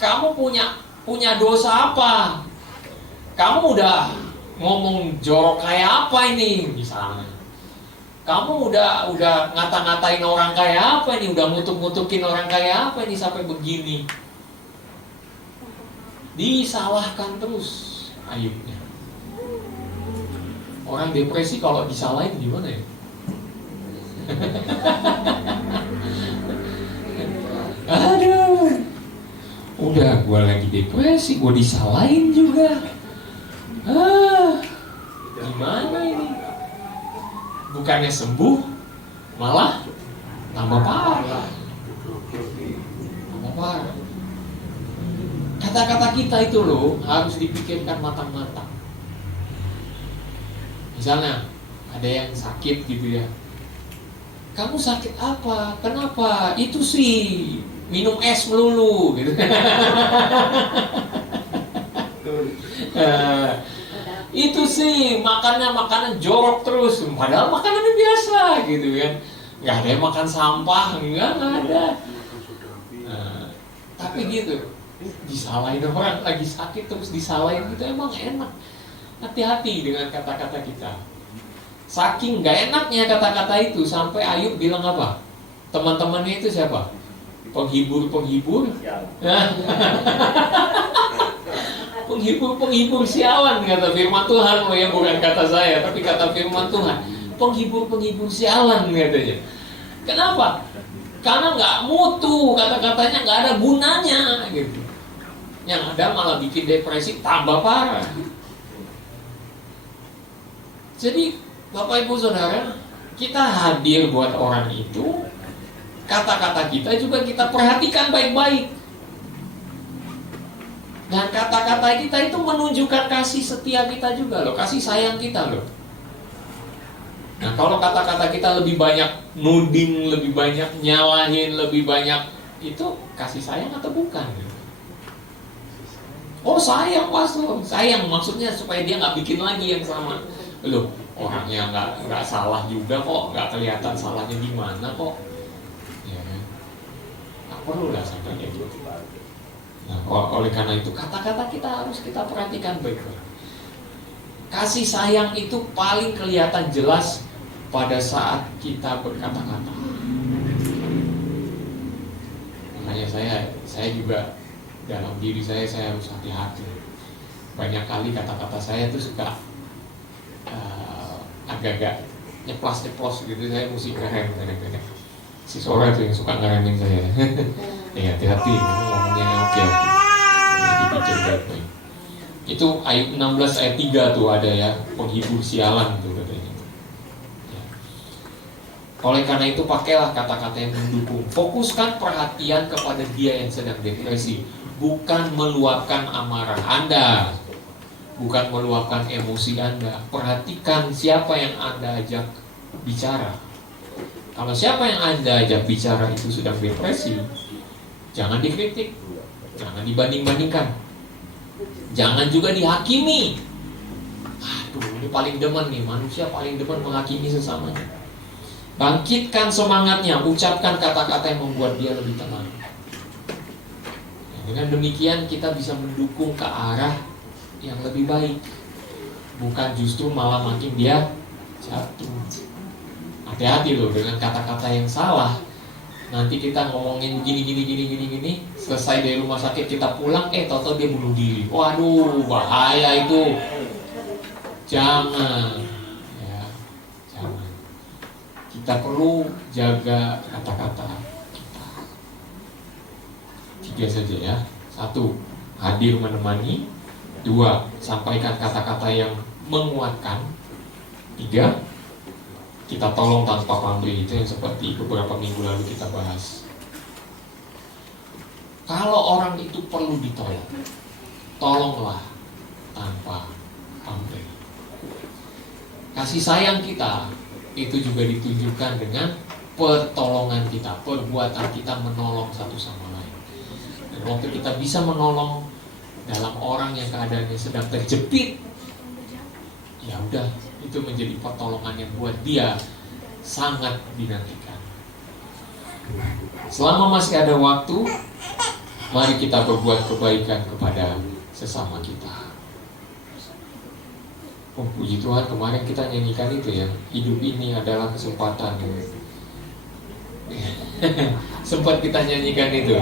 Kamu punya dosa apa? Kamu udah ngomong jorok kayak apa ini misalnya? Kamu udah ngata-ngatain orang kayak apa ini? Udah ngutuk-ngutukin orang kayak apa ini sampai begini? Disalahkan terus Ayubnya. Orang depresi kalau disalahin gimana ya? Aduh, udah gue lagi depresi, gue disalahin juga. Gimana ini? Bukannya sembuh, malah tambah parah. Tambah parah. Kata-kata kita itu loh harus dipikirkan matang-matang. Misalnya ada yang sakit gitu ya. Kamu sakit apa? Kenapa? Itu sih minum es melulu gitu. Itu sih makanan jorok terus, padahal makanannya biasa gitu kan. Nggak ada yang makan sampah, nggak ada. Tapi gitu, disalahin orang lagi sakit terus disalahin gitu emang enak. Hati-hati dengan kata-kata kita. Saking nggak enaknya kata-kata itu sampai Ayub bilang apa? Teman-temannya itu siapa? Penghibur. Penghibur sialan kata firman Tuhan loh ya, bukan kata saya tapi kata firman Tuhan. Penghibur sialan katanya. Kenapa? Karena nggak mutu, kata-katanya nggak ada gunanya gitu. Yang ada malah bikin depresi tambah parah. Jadi Bapak Ibu Saudara, kita hadir buat orang itu, kata-kata kita juga kita perhatikan baik-baik. Dan kata-kata kita itu menunjukkan kasih setia kita juga loh, kasih sayang kita loh. Nah kalau kata-kata kita lebih banyak nuding, lebih banyak nyalahin, lebih banyak, itu kasih sayang atau bukan? Oh sayang pastor, sayang maksudnya supaya dia nggak bikin lagi yang sama. Loh orangnya nggak salah juga kok, nggak kelihatan salahnya di mana kok. Ya kan? Nggak perlu lah sampai kayak gitu. Nah, oleh karena itu kata-kata kita harus kita perhatikan baik-baik. Kasih sayang itu paling kelihatan jelas pada saat kita berkata-kata. Makanya saya juga dalam diri saya harus hati-hati. Banyak kali kata-kata saya tuh suka agak-agak nyeplos gitu, saya mesti ngerem kadang-kadang. Si Sora itu yang suka ngeremin saya. Ya hati-hati, ngomongnya oke. Dipikir baik-baik. Itu Ayub 16 ayat 3 tuh ada ya, penghibur sialan tuh katanya. Ya. Oleh karena itu pakailah kata-kata yang mendukung. Fokuskan perhatian kepada dia yang sedang depresi, bukan meluapkan amarah Anda. Bukan meluapkan emosi Anda. Perhatikan siapa yang Anda ajak bicara. Kalau siapa yang Anda ajak bicara itu sedang depresi, jangan dikritik, jangan dibanding-bandingkan. Jangan juga dihakimi. Aduh, ini paling demen nih, manusia paling demen menghakimi sesamanya. Bangkitkan semangatnya, ucapkan kata-kata yang membuat dia lebih tenang. Dengan demikian kita bisa mendukung ke arah yang lebih baik, bukan justru malah makin dia jatuh. Hati-hati loh dengan kata-kata yang salah. Nanti kita ngomongin gini, selesai dari rumah sakit kita pulang, tahu-tahu dia bunuh diri. Waduh, bahaya itu. Jangan, ya, jangan. Kita perlu jaga kata-kata kita. 3 saja ya. 1, hadir menemani. 2, sampaikan kata-kata yang menguatkan. 3, kita tolong tanpa pamrih. Itu yang seperti beberapa minggu lalu kita bahas. Kalau orang itu perlu ditolong, tolonglah tanpa pamrih. Kasih sayang kita itu juga ditunjukkan dengan pertolongan kita, perbuatan kita menolong satu sama lain. Dan waktu kita bisa menolong dalam orang yang keadaannya sedang terjepit, ya udah, itu menjadi pertolongan yang buat dia sangat dinantikan. Selama masih ada waktu, mari kita berbuat kebaikan kepada sesama kita. Oh, puji Tuhan, kemarin kita nyanyikan itu ya, hidup ini adalah kesempatan. Sempat kita nyanyikan itu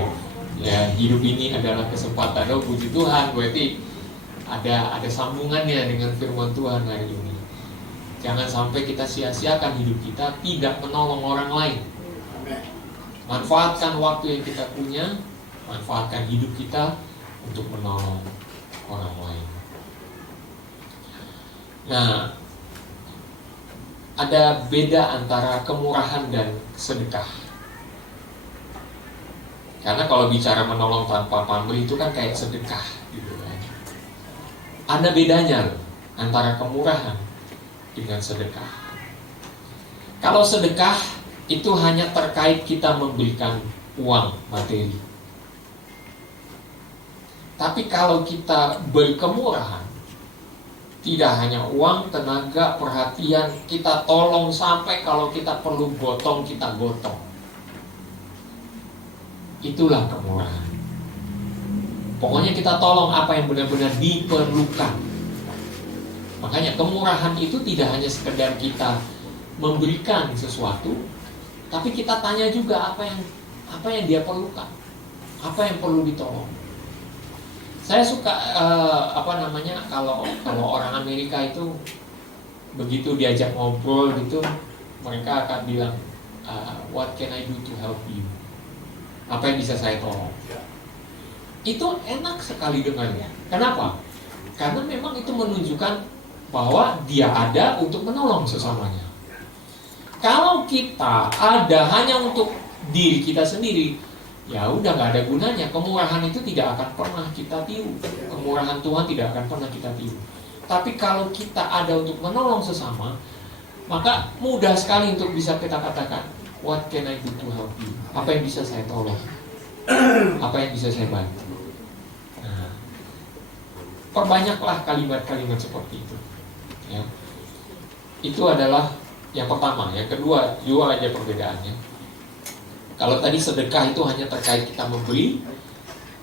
ya, hidup ini adalah kesempatan. Oh, puji Tuhan, berarti ada sambungannya dengan firman Tuhan hari ini. Jangan sampai kita sia-siakan hidup kita tidak menolong orang lain. Manfaatkan waktu yang kita punya, manfaatkan hidup kita untuk menolong orang lain. Nah, ada beda antara kemurahan dan sedekah. Karena kalau bicara menolong tanpa pamrih itu kan kayak sedekah gitu kan. Ada bedanya loh antara kemurahan dengan sedekah. Kalau sedekah itu hanya terkait kita memberikan uang, materi. Tapi kalau kita berkemurahan, tidak hanya uang, tenaga, perhatian, kita tolong sampai kalau kita perlu gotong, kita gotong. Itulah kemurahan. Pokoknya kita tolong apa yang benar-benar diperlukan. Makanya kemurahan itu tidak hanya sekedar kita memberikan sesuatu, tapi kita tanya juga apa yang dia perlukan, apa yang perlu ditolong. Saya suka kalau orang Amerika itu begitu diajak ngobrol gitu, mereka akan bilang, what can I do to help you? Apa yang bisa saya tolong? Itu enak sekali dengannya. Kenapa? Karena memang itu menunjukkan bahwa dia ada untuk menolong sesamanya. Kalau kita ada hanya untuk diri kita sendiri, ya udah nggak ada gunanya. Kemurahan itu tidak akan pernah kita tiru. Kemurahan Tuhan tidak akan pernah kita tiru. Tapi kalau kita ada untuk menolong sesama, maka mudah sekali untuk bisa kita katakan, what can I do to help you? Apa yang bisa saya tolong? Apa yang bisa saya bantu? Nah, perbanyaklah kalimat-kalimat seperti itu. Ya. Itu adalah yang pertama. Yang kedua, dua aja perbedaannya. Kalau tadi sedekah itu hanya terkait kita memberi,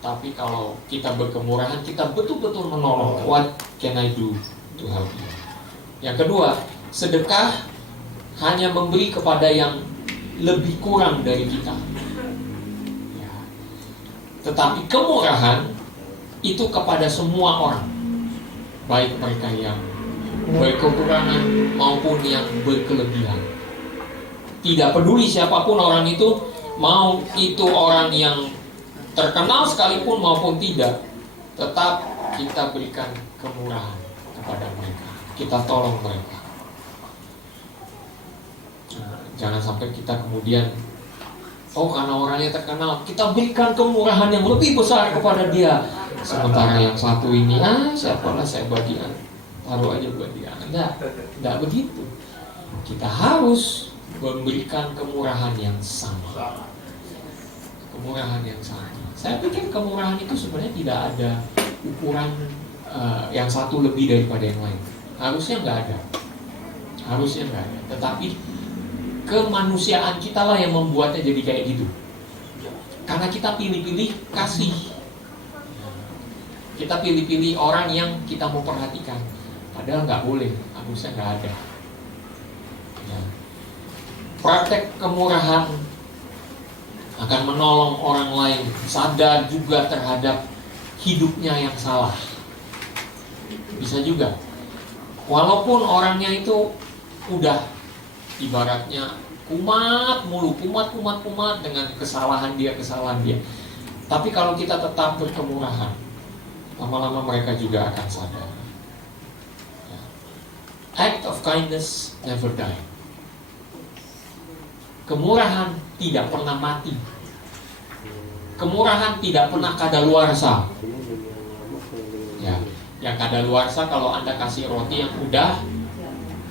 tapi kalau kita berkemurahan, kita betul-betul menolong. What can I do to help you? Yang kedua, sedekah hanya memberi kepada yang lebih kurang dari kita. Ya. Tetapi kemurahan itu kepada semua orang, baik mereka yang berkekurangan maupun yang berkelebihan. Tidak peduli siapapun orang itu, mau itu orang yang terkenal sekalipun maupun tidak, tetap kita berikan kemurahan kepada mereka. Kita tolong mereka. Nah, jangan sampai kita kemudian, karena orangnya terkenal, kita berikan kemurahan yang lebih besar kepada dia. Sementara yang satu ini, siapalah saya bagian, taruh aja buat dia. Enggak begitu. Kita harus memberikan kemurahan yang sama. Kemurahan yang sama. Saya pikir kemurahan itu sebenarnya tidak ada ukuran yang satu lebih daripada yang lain. Harusnya nggak ada. Tetapi kemanusiaan kita lah yang membuatnya jadi kayak gitu. Karena kita pilih-pilih kasih. Kita pilih-pilih orang yang kita mau perhatikan. Padahal nggak boleh, harusnya nggak ada. Ya. Praktek kemurahan akan menolong orang lain sadar juga terhadap hidupnya yang salah. Bisa juga. Walaupun orangnya itu udah ibaratnya kumat dengan kesalahan dia. Tapi kalau kita tetap berkemurahan, lama-lama mereka juga akan sadar. Ya. Act of kindness never die. Kemurahan tidak pernah mati. Kemurahan tidak pernah kadaluarsa. Ya, yang kadaluarsa kalau Anda kasih roti yang udah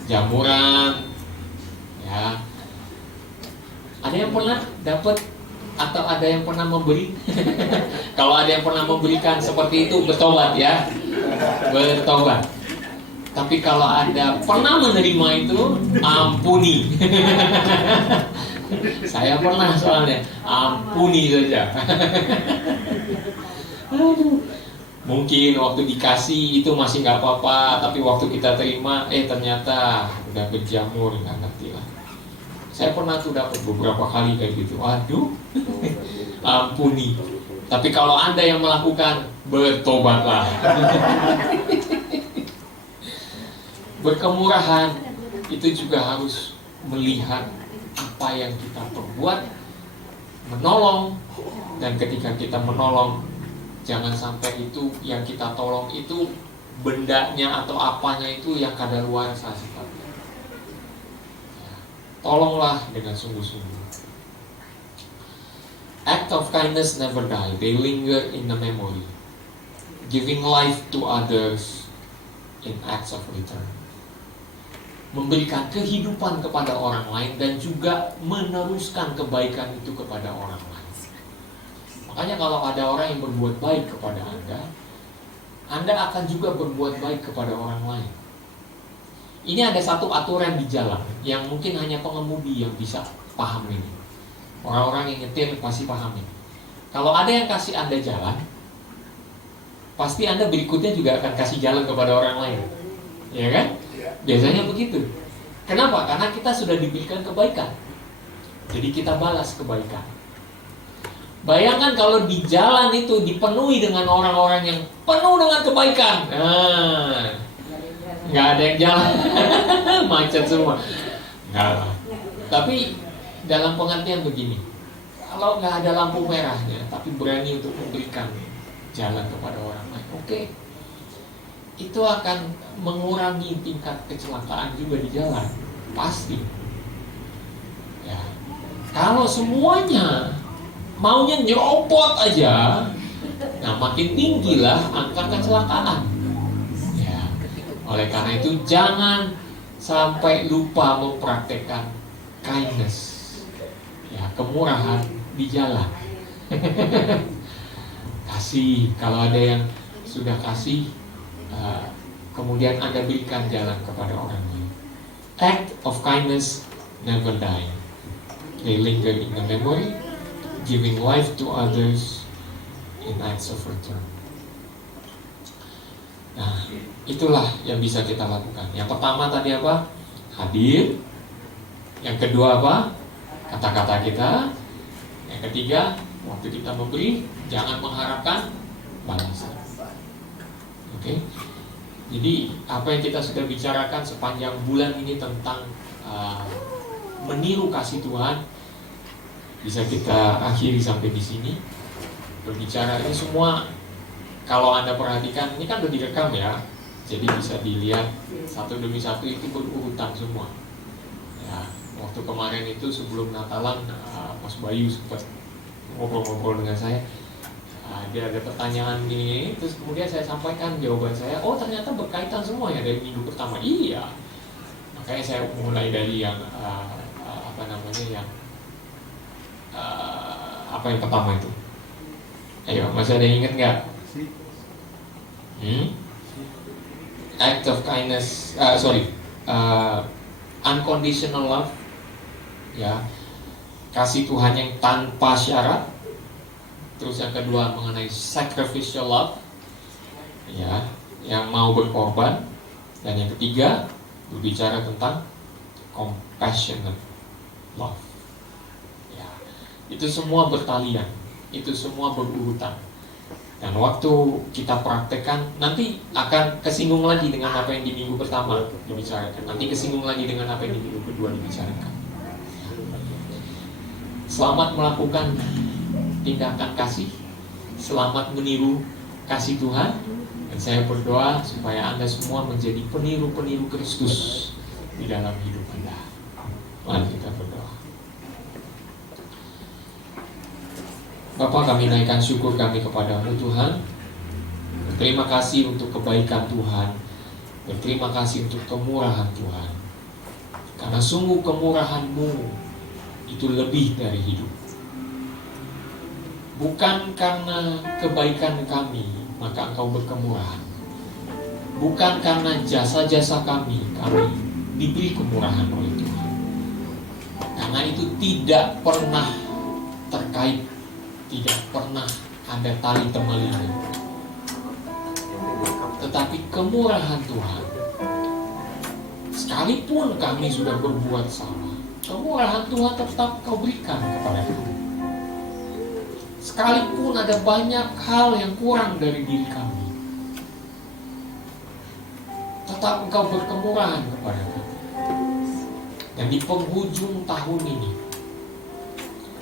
jamuran, ya. Ada yang pernah dapat atau ada yang pernah memberi? Kalau ada yang pernah memberikan seperti itu, bertobat ya, bertobat. Tapi kalau Anda pernah menerima itu, ampuni. Saya pernah soalnya, ampuni saja. Mungkin waktu dikasih itu masih nggak apa-apa, tapi waktu kita terima, ternyata udah berjamur, nggak ngerti lah. Saya pernah tuh dapat beberapa kali kayak gitu. Aduh, ampuni. Tapi kalau Anda yang melakukan, bertobatlah. Berkemurahan itu juga harus melihat apa yang kita perbuat, menolong, dan ketika kita menolong, jangan sampai itu yang kita tolong itu bendanya atau apanya itu yang kadaluarsa sifatnya. Tolonglah dengan sungguh-sungguh. Act of kindness never die, they linger in the memory, giving life to others in acts of return. Memberikan kehidupan kepada orang lain dan juga meneruskan kebaikan itu kepada orang lain. Makanya kalau ada orang yang berbuat baik kepada Anda akan juga berbuat baik kepada orang lain. Ini ada satu aturan di jalan yang mungkin hanya pengemudi yang bisa paham ini. Orang-orang yang nyetir pasti paham ini. Kalau ada yang kasih Anda jalan, pasti Anda berikutnya juga akan kasih jalan kepada orang lain. Ya kan? Biasanya begitu. Kenapa? Karena kita sudah diberikan kebaikan. Jadi kita balas kebaikan. Bayangkan kalau di jalan itu dipenuhi dengan orang-orang yang penuh dengan kebaikan. Nggak ada yang jalan. Macet semua. Nggak lah. Tapi dalam pengertian begini, kalau nggak ada lampu merahnya, tapi berani untuk memberikan jalan kepada orang lain, oke. Itu akan mengurangi tingkat kecelakaan juga di jalan, pasti. Ya. Kalau semuanya maunya nyerobot aja, nah makin tinggilah angka kecelakaan. Ya. Oleh karena itu jangan sampai lupa mempraktekkan kindness, ya, kemurahan di jalan. Kasih, kalau ada yang sudah kasih, kemudian Anda berikan jalan kepada orang lain. Act of kindness never die. They linger in the memory, giving life to others in acts of return. Nah, itulah yang bisa kita lakukan. Yang pertama tadi apa? Hadir. Yang kedua apa? Kata-kata kita. Yang ketiga, waktu kita memberi, jangan mengharapkan balasan. Oke. Jadi apa yang kita sudah bicarakan sepanjang bulan ini tentang meniru kasih Tuhan, bisa kita akhiri sampai di sini. Berbicara ini semua, kalau Anda perhatikan, ini kan udah direkam ya, jadi bisa dilihat satu demi satu itu berurutan semua. Ya, waktu kemarin itu sebelum Natalan, Mas Bayu sempat ngobrol-ngobrol dengan saya. Dia ada pertanyaan ini, terus kemudian saya sampaikan jawaban saya. Oh, ternyata berkaitan semua ya dari minggu pertama. Iya. Makanya saya mulai dari yang apa yang pertama itu. Ayo, masih ada yang ingat nggak? act of kindness, unconditional love, ya, kasih Tuhan yang tanpa syarat. Terus yang kedua mengenai sacrificial love, ya, yang mau berkorban. Dan yang ketiga berbicara tentang compassionate love, ya. Itu semua bertalian, itu semua berurutan. Dan waktu kita praktekkan, nanti akan kesinggung lagi dengan apa yang di minggu pertama dibicarakan, nanti kesinggung lagi dengan apa yang di minggu kedua dibicarakan. Selamat melakukan tindakan kasih, selamat meniru kasih Tuhan. Dan saya berdoa supaya Anda semua menjadi peniru-peniru Kristus di dalam hidup Anda. Mari kita berdoa. Bapa, kami naikkan syukur kami kepadamu Tuhan. Berterima kasih untuk kebaikan Tuhan. Berterima kasih untuk kemurahan Tuhan. Karena sungguh kemurahan-Mu itu lebih dari hidup. Bukan karena kebaikan kami maka Engkau berkemurahan. Bukan karena jasa-jasa kami diberi kemurahan oleh Tuhan. Karena itu tidak pernah terkait, tidak pernah ada tali temalinya. Tetapi kemurahan Tuhan, sekalipun kami sudah berbuat salah, kemurahan Tuhan tetap Kau berikan kepada kami. Sekalipun ada banyak hal yang kurang dari diri kami, tetap Engkau berkemurahan kepada kami. Dan di penghujung tahun ini,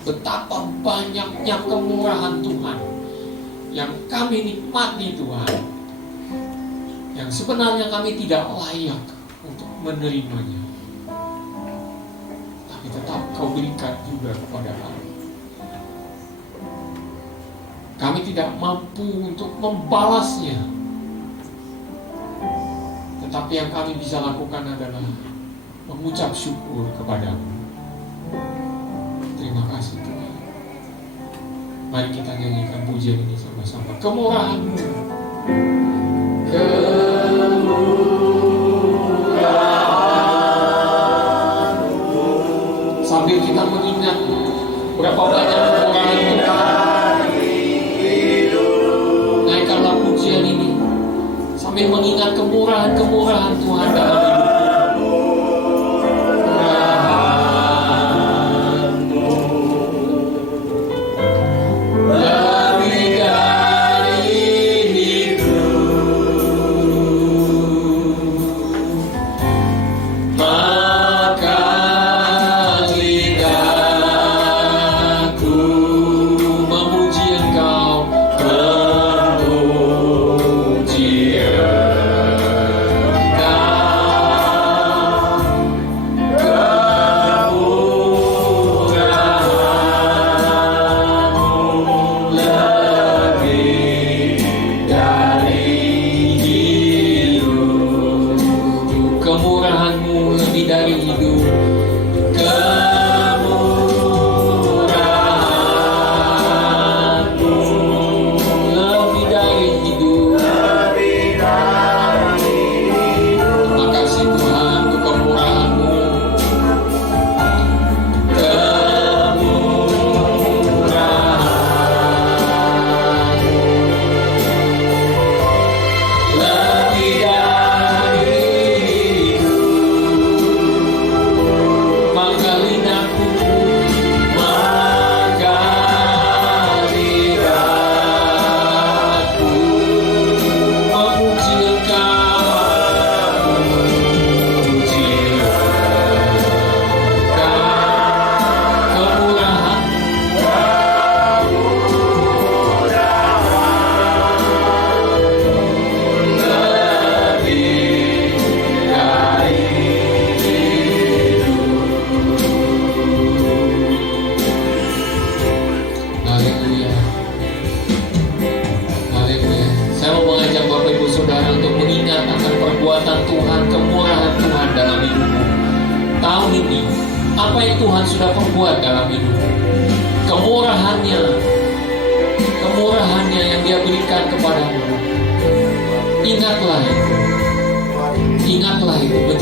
betapa banyaknya kemurahan Tuhan yang kami nikmati Tuhan, yang sebenarnya kami tidak layak untuk menerimanya, tapi tetap Kau berikan juga kepada kami. Kami tidak mampu untuk membalasnya, tetapi yang kami bisa lakukan adalah mengucap syukur kepada-Mu. Terima kasih Tuhan. Mari kita nyanyikan pujian ini sama-sama. Kemurahan-Mu, kemurahan-Mu. Sambil kita mengingat berapa banyak kemurahan Tuhan, naikkanlah pujian ini sambil mengingat kemurahan-kemurahan Tuhan dalam hidup.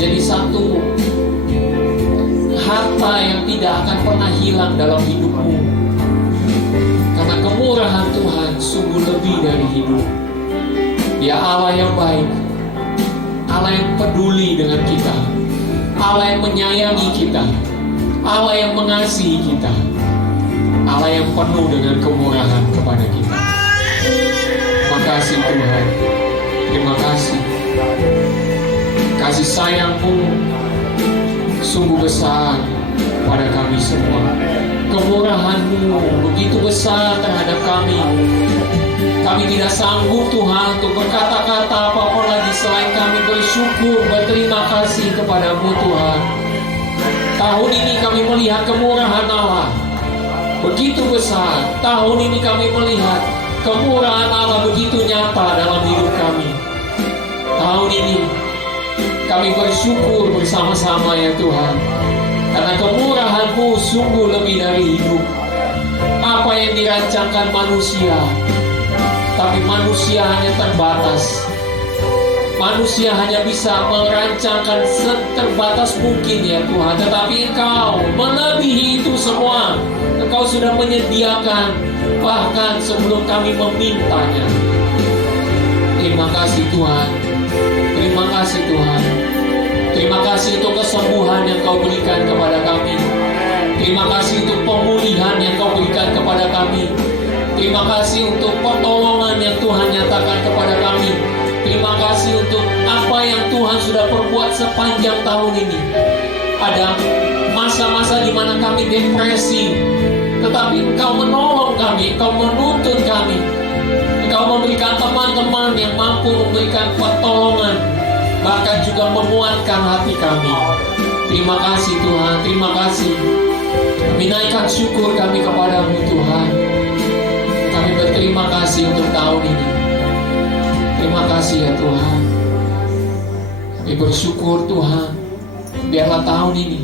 menjadi satu harta yang tidak akan pernah hilang dalam hidupmu. Karena kemurahan Tuhan sungguh lebih dari hidup. Dia Allah yang baik, Allah yang peduli dengan kita, Allah yang menyayangi kita, Allah yang mengasihi kita, Allah yang penuh dengan kemurahan kepada kita. Terima kasih Tuhan, terima kasih. Kasih sayang-Mu sungguh besar pada kami semua. Kemurahan-Mu begitu besar terhadap kami. Kami tidak sanggup Tuhan untuk berkata-kata apa-apa lagi selain kami bersyukur, berterima kasih kepada-Mu Tuhan. Tahun ini kami melihat kemurahan Allah begitu besar. Tahun ini kami melihat kemurahan Allah begitu nyata dalam hidup kami. Tahun ini kami bersyukur bersama-sama ya Tuhan, karena kemurahan-Mu sungguh lebih dari hidup. Apa yang dirancangkan manusia, tapi manusia hanya terbatas. Manusia hanya bisa merancangkan seterbatas mungkin ya Tuhan, tetapi Engkau melebihi itu semua. Engkau sudah menyediakan bahkan sebelum kami memintanya. Terima kasih Tuhan, terima kasih Tuhan. Terima kasih untuk kesembuhan yang Kau berikan kepada kami. Terima kasih untuk pemulihan yang Kau berikan kepada kami. Terima kasih untuk pertolongan yang Tuhan nyatakan kepada kami. Terima kasih untuk apa yang Tuhan sudah perbuat sepanjang tahun ini. Ada masa-masa di mana kami depresi, tetapi Engkau menolong kami, Engkau menuntun kami. Engkau memberikan teman-teman yang mampu memberikan pertolongan, bahkan juga memuatkan hati kami. Terima kasih Tuhan, terima kasih. Kami naikkan syukur kami kepada-Mu Tuhan. Kami berterima kasih untuk tahun ini. Terima kasih ya Tuhan. Kami bersyukur Tuhan. Biarlah tahun ini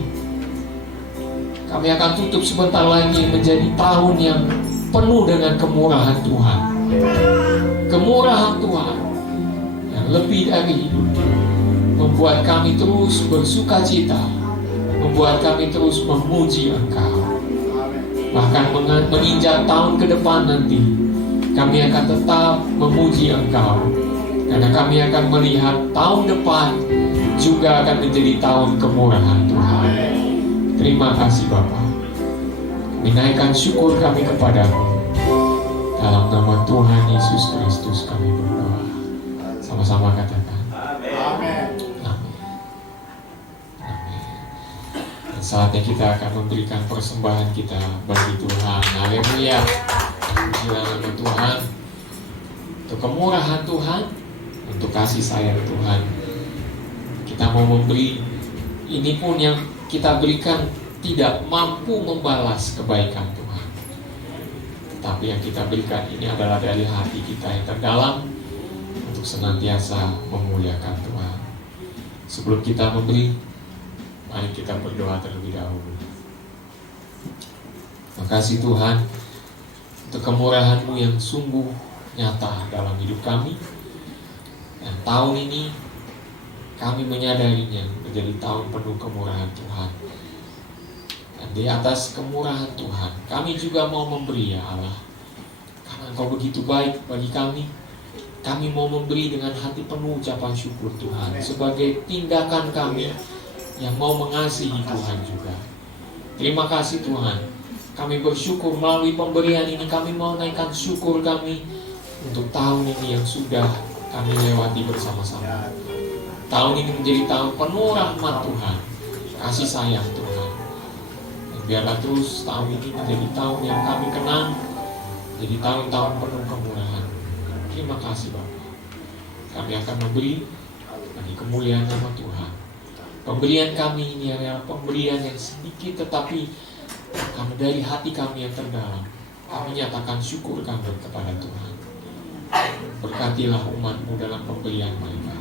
kami akan tutup sebentar lagi menjadi tahun yang penuh dengan kemurahan Tuhan. Kemurahan Tuhan yang lebih dari hidup, membuat kami terus bersuka cita, membuat kami terus memuji Engkau. Bahkan menginjak tahun ke depan nanti, kami akan tetap memuji Engkau, karena kami akan melihat tahun depan juga akan menjadi tahun kemurahan Tuhan. Terima kasih Bapa. Kami naikkan syukur kami kepada-Mu. Dalam nama Tuhan Yesus Kristus kami berdoa. Sama-sama katakan Amin. Amin. Amin. Dan saatnya kita akan memberikan persembahan kita bagi Tuhan. Haleluya. Pujilah nama Tuhan. Untuk kemurahan Tuhan, untuk kasih sayang Tuhan, kita mau memberi. Ini pun yang kita berikan tidak mampu membalas kebaikan Tuhan, tetapi yang kita berikan ini adalah dari hati kita yang terdalam untuk senantiasa memuliakan Tuhan. Sebelum kita memberi, mari kita berdoa terlebih dahulu. Terima kasih Tuhan untuk kemurahan-Mu yang sungguh nyata dalam hidup kami. Dan tahun ini kami menyadarinya menjadi tahun penuh kemurahan Tuhan. Dan di atas kemurahan Tuhan, kami juga mau memberi ya Allah. Karena Engkau begitu baik bagi kami. Kami mau memberi dengan hati penuh ucapan syukur Tuhan, sebagai tindakan kami yang mau mengasihi Tuhan juga. Terima kasih Tuhan. Kami bersyukur melalui pemberian ini, kami mau naikkan syukur kami untuk tahun ini yang sudah kami lewati bersama-sama. Tahun ini menjadi tahun penuh rahmat Tuhan, kasih sayang Tuhan. Dan biarlah terus tahun ini menjadi tahun yang kami kenang, jadi tahun-tahun penuh kemurahan. Terima kasih Bapak. Kami akan memberi bagi kemuliaan nama Tuhan. Pemberian kami ini adalah pemberian yang sedikit, tetapi karena dari hati kami yang terdalam, kami nyatakan syukur kami kepada Tuhan. Berkatilah umat-Mu dalam pemberian mereka.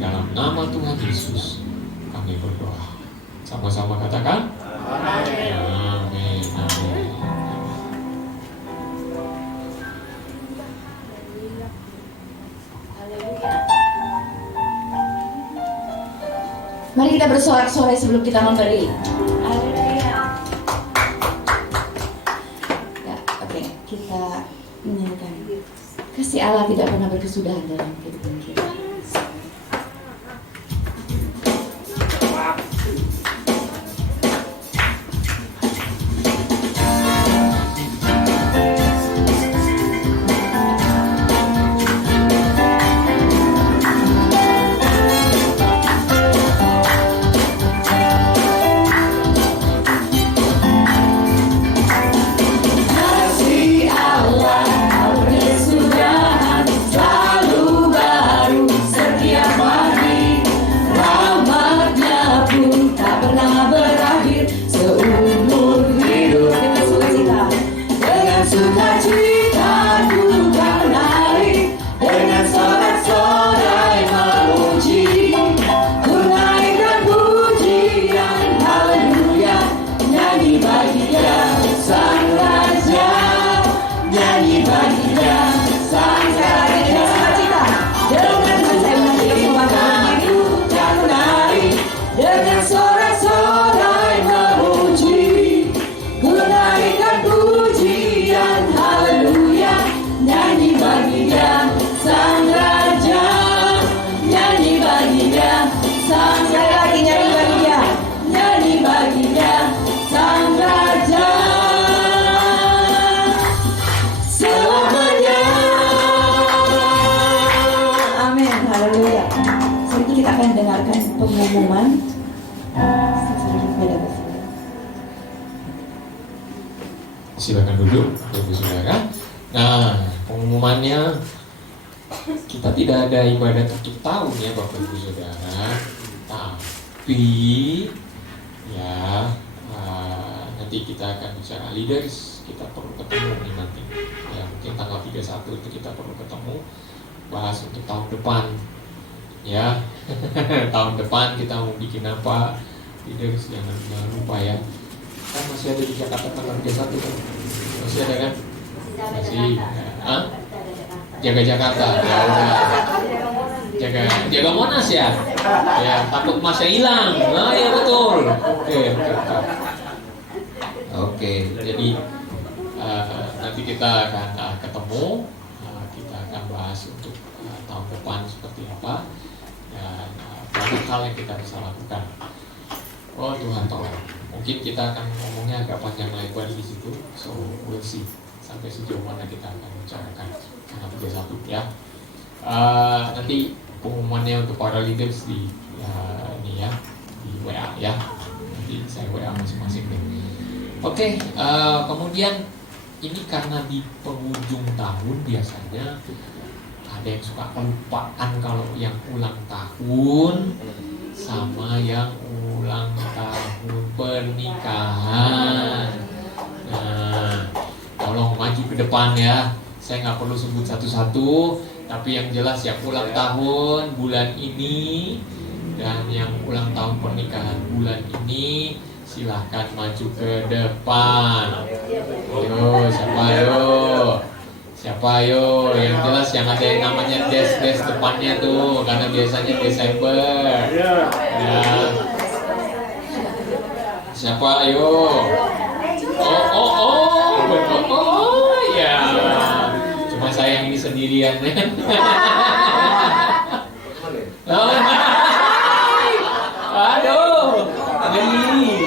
Dalam nama Tuhan Yesus kami berdoa. Sama-sama katakan Amin. Amin. Amin. Mari kita bersorak-sorai sebelum kita memberi. Ya, oke, kita menyanyikan. Kasih Allah tidak pernah berkesudahan dalam kehidupan kita. Pengumuman silakan duduk, Ibu Saudara. Nah, pengumumannya kita tidak ada ibadah tutup tahun ya Bapak Ibu Saudara, tapi ya nanti kita akan bicara leaders, kita perlu ketemu nih nanti. Ya mungkin tanggal 31 itu kita perlu ketemu, bahas untuk tahun depan. Ya, tahun depan kita mau bikin apa? Leaders jangan lupa ya. Kan masih ada di Jakarta tanggal 31 kan? Masih ada kan? Masih. Jaga Jakarta. Ya udah. Jaga Monas ya. Ya, takut Masnya hilang. Nah, ya betul. Oke. Jadi nanti kita akan ketemu. Kita akan bahas untuk tahun depan seperti apa. Dan banyak hal yang kita bisa lakukan. Oh Tuhan tolong. Mungkin kita akan ngomongnya agak panjang lebar di situ. So we'll see sampai sejauh mana kita akan bicarakan tanggal 31 ya. Nanti pengumumannya untuk para leaders di ini ya di WA ya. Nanti saya WA masing-masing deh. Oke, kemudian ini karena di penghujung tahun biasanya ada yang suka kelupaan kalau yang ulang tahun sama yang ulang tahun pernikahan. Nah, tolong maju ke depan ya. Saya nggak perlu sebut satu-satu, tapi yang jelas yang ulang tahun bulan ini dan yang ulang tahun pernikahan bulan ini silahkan maju ke depan. Yo, siapa yo? Yang jelas yang ada yang namanya des depannya tuh, karena biasanya Desember. Ya. Siapa yo? Oh, ya. Cuma saya yang ini sendirian. Aduh, geli.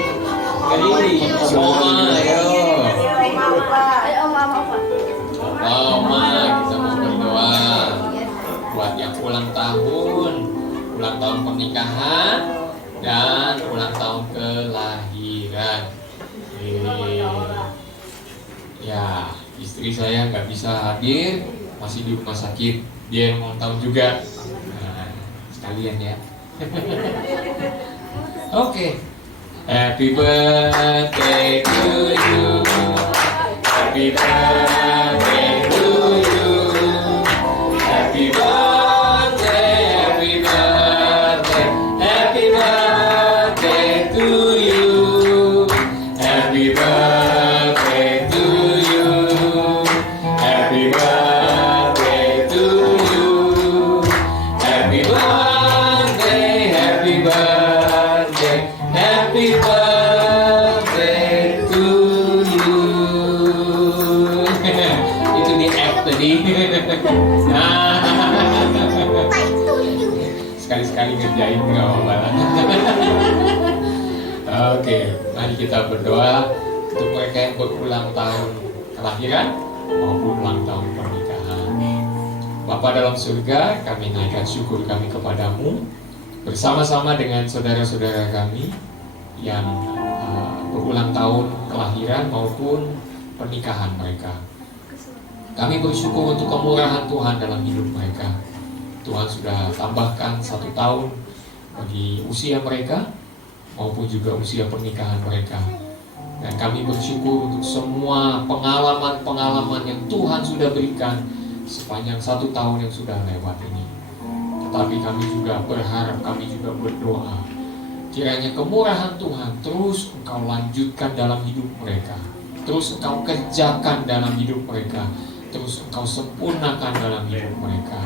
Semua yo. Kita mau berdoa buat yang ulang tahun pernikahan dan ulang tahun kelahiran. Ya, istri saya nggak bisa hadir, masih di rumah sakit. Dia yang ulang tahun juga. Nah, sekalian ya. Oke. Happy birthday to you. Happy birthday to you. Happy birthday, happy birthday, happy birthday to you. Happy birthday to you. Happy birthday to you. Happy birthday, happy birthday. ngerjain nggak apa-apa lah. Oke, mari kita berdoa untuk mereka yang berulang tahun kelahiran maupun ulang tahun pernikahan. Bapa dalam surga, kami naikkan syukur kami kepadamu bersama-sama dengan saudara-saudara kami yang berulang tahun kelahiran maupun pernikahan mereka. Kami bersyukur untuk kemurahan Tuhan dalam hidup mereka. Tuhan sudah tambahkan 1 tahun bagi usia mereka maupun juga usia pernikahan mereka. Dan kami bersyukur untuk semua pengalaman-pengalaman yang Tuhan sudah berikan sepanjang 1 tahun yang sudah lewat ini. Tetapi kami juga berharap, kami juga berdoa, kiranya kemurahan Tuhan terus Engkau lanjutkan dalam hidup mereka, terus Engkau kerjakan dalam hidup mereka, terus Engkau sempurnakan dalam hidup mereka.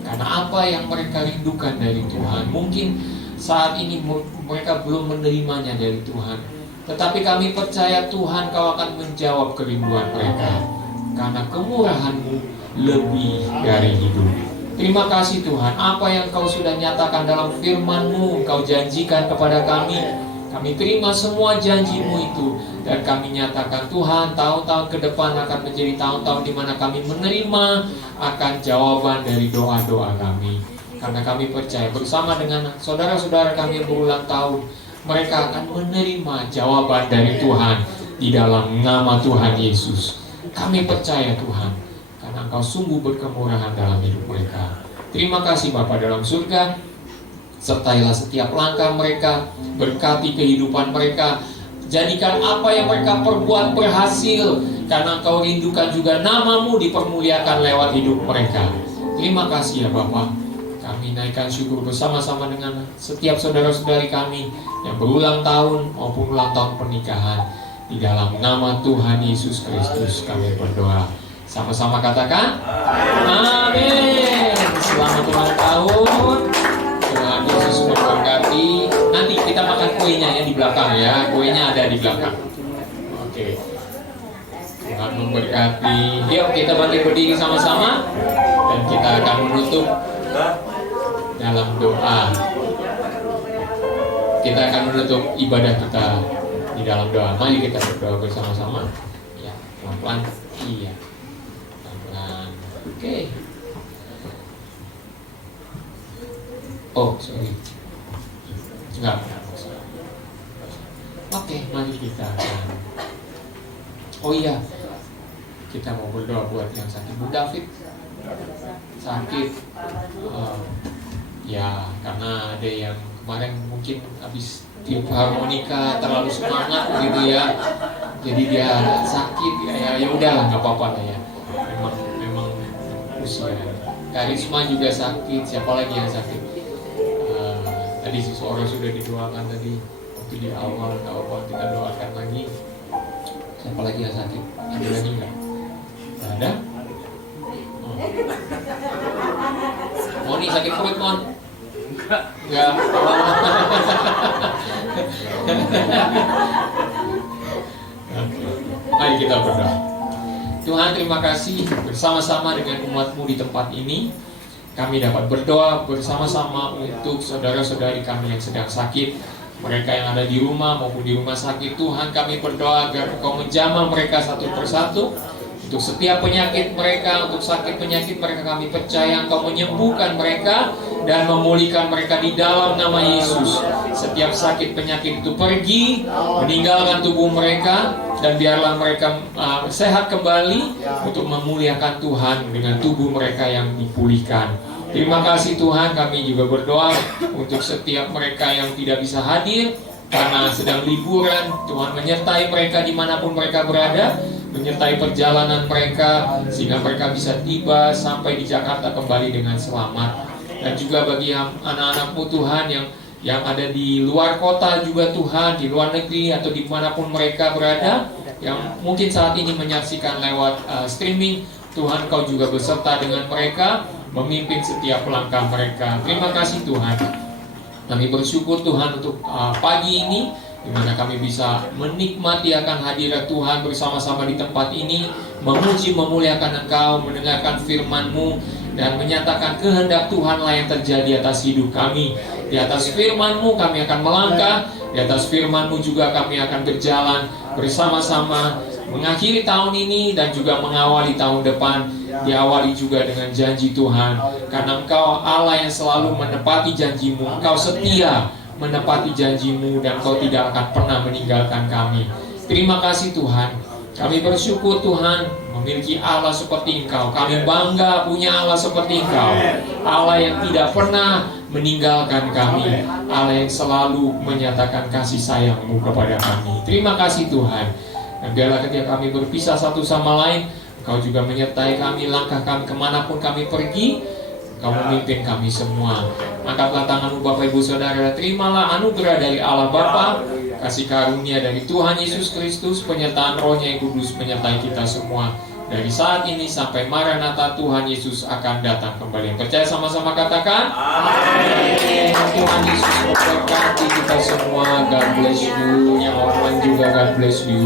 Karena apa yang mereka rindukan dari Tuhan, mungkin saat ini mereka belum menerimanya dari Tuhan, tetapi kami percaya Tuhan Kau akan menjawab kerinduan mereka, karena kemurahan-Mu lebih dari hidup. Terima kasih Tuhan, apa yang Kau sudah nyatakan dalam firman-Mu, Kau janjikan kepada kami. Kami terima semua janji-Mu itu, dan kami nyatakan Tuhan, tahun-tahun ke depan akan menjadi tahun-tahun di mana kami menerima akan jawaban dari doa-doa kami. Karena kami percaya bersama dengan saudara-saudara kami yang berulang tahun, mereka akan menerima jawaban dari Tuhan di dalam nama Tuhan Yesus. Kami percaya Tuhan, karena Engkau sungguh berkemurahan dalam hidup mereka. Terima kasih Bapa dalam surga. Sertailah setiap langkah mereka, berkati kehidupan mereka, jadikan apa yang mereka perbuat berhasil, karena Engkau rindukan juga nama-Mu dipermuliakan lewat hidup mereka. Terima kasih ya Bapa. Kami naikkan syukur bersama-sama dengan setiap saudara-saudari kami yang berulang tahun maupun ulang tahun pernikahan. Di dalam nama Tuhan Yesus Kristus kami berdoa. Sama-sama katakan amin. Selamat ulang tahun. Tuhan Yesus memberkati. Nanti kita makan kuenya ya di belakang ya. Kuenya ada di belakang. Oke. Tuhan memberkati. Yuk kita bangkit berdiri sama-sama dan kita akan menutup dalam doa. Kita akan menutup ibadah kita di dalam doa. Mari kita berdoa bersama-sama. Ya, pelan-pelan. Iya. Pelan-pelan. Oke. Oh, sorry. Enggak. Oke, mari kita akan. Oh iya, kita mau berdoa buat yang sakit. Bu David sakit. Ya, karena ada yang kemarin mungkin habis tiup harmonika terlalu semangat gitu ya. Jadi dia sakit ya udahlah nggak apa-apa lah ya. Memang usia. Karisma juga sakit. Siapa lagi yang sakit? Tadi seseorang sudah didoakan tadi waktu di awal, nggak apa-apa kita doakan lagi. Siapa lagi yang sakit? Ada lagi nggak? Ada? Moni sakit perut Mon? Enggak. Mari kita berdoa. Tuhan, terima kasih bersama-sama dengan umat-Mu di tempat ini. Kami dapat berdoa bersama-sama untuk saudara-saudari kami yang sedang sakit, mereka yang ada di rumah maupun di rumah sakit. Tuhan, kami berdoa agar Engkau menjamah mereka satu persatu. Untuk setiap penyakit mereka, untuk sakit penyakit mereka, kami percaya Engkau menyembuhkan mereka dan memulihkan mereka di dalam nama Yesus. Setiap sakit penyakit itu pergi, meninggalkan tubuh mereka, dan biarlah mereka sehat kembali untuk memuliakan Tuhan dengan tubuh mereka yang dipulihkan. Terima kasih Tuhan, kami juga berdoa untuk setiap mereka yang tidak bisa hadir karena sedang liburan. Tuhan menyertai mereka dimanapun mereka berada, menyertai perjalanan mereka sehingga mereka bisa tiba sampai di Jakarta kembali dengan selamat. Dan juga bagi anak-anak-Mu Tuhan yang ada di luar kota juga Tuhan, di luar negeri atau dimanapun mereka berada, yang mungkin saat ini menyaksikan lewat streaming, Tuhan Kau juga beserta dengan mereka, memimpin setiap langkah mereka. Terima kasih Tuhan. Kami bersyukur Tuhan untuk pagi ini, di mana kami bisa menikmati akan hadirat Tuhan bersama-sama di tempat ini, memuji memuliakan Engkau, mendengarkan firman-Mu, dan menyatakan kehendak Tuhanlah yang terjadi atas hidup kami. Di atas firman-Mu kami akan melangkah, di atas firman-Mu juga kami akan berjalan bersama-sama mengakhiri tahun ini dan juga mengawali tahun depan. Diawali juga dengan janji Tuhan, karena Engkau Allah yang selalu menepati janji-Mu. Engkau setia menepati janji-Mu dan Engkau tidak akan pernah meninggalkan kami. Terima kasih Tuhan. Kami bersyukur Tuhan memiliki Allah seperti Engkau. Kami bangga punya Allah seperti Engkau. Allah yang tidak pernah meninggalkan kami. Allah yang selalu menyatakan kasih sayang-Mu kepada kami. Terima kasih Tuhan. Dan biarlah ketika kami berpisah satu sama lain, Engkau juga menyertai kami, langkah kami kemanapun kami pergi. Engkau memimpin kami semua. Angkatlah tangan-Mu Bapak Ibu Saudara. Terimalah anugerah dari Allah Bapa, kasih karunia dari Tuhan Yesus Kristus, penyertaan Roh-Nya yang kudus menyertai kita semua dari saat ini sampai Maranatha Tuhan Yesus akan datang kembali. Yang percaya sama-sama katakan amin. Tuhan Yesus memberkati kita semua. God bless you. Yang orang lain juga God bless you.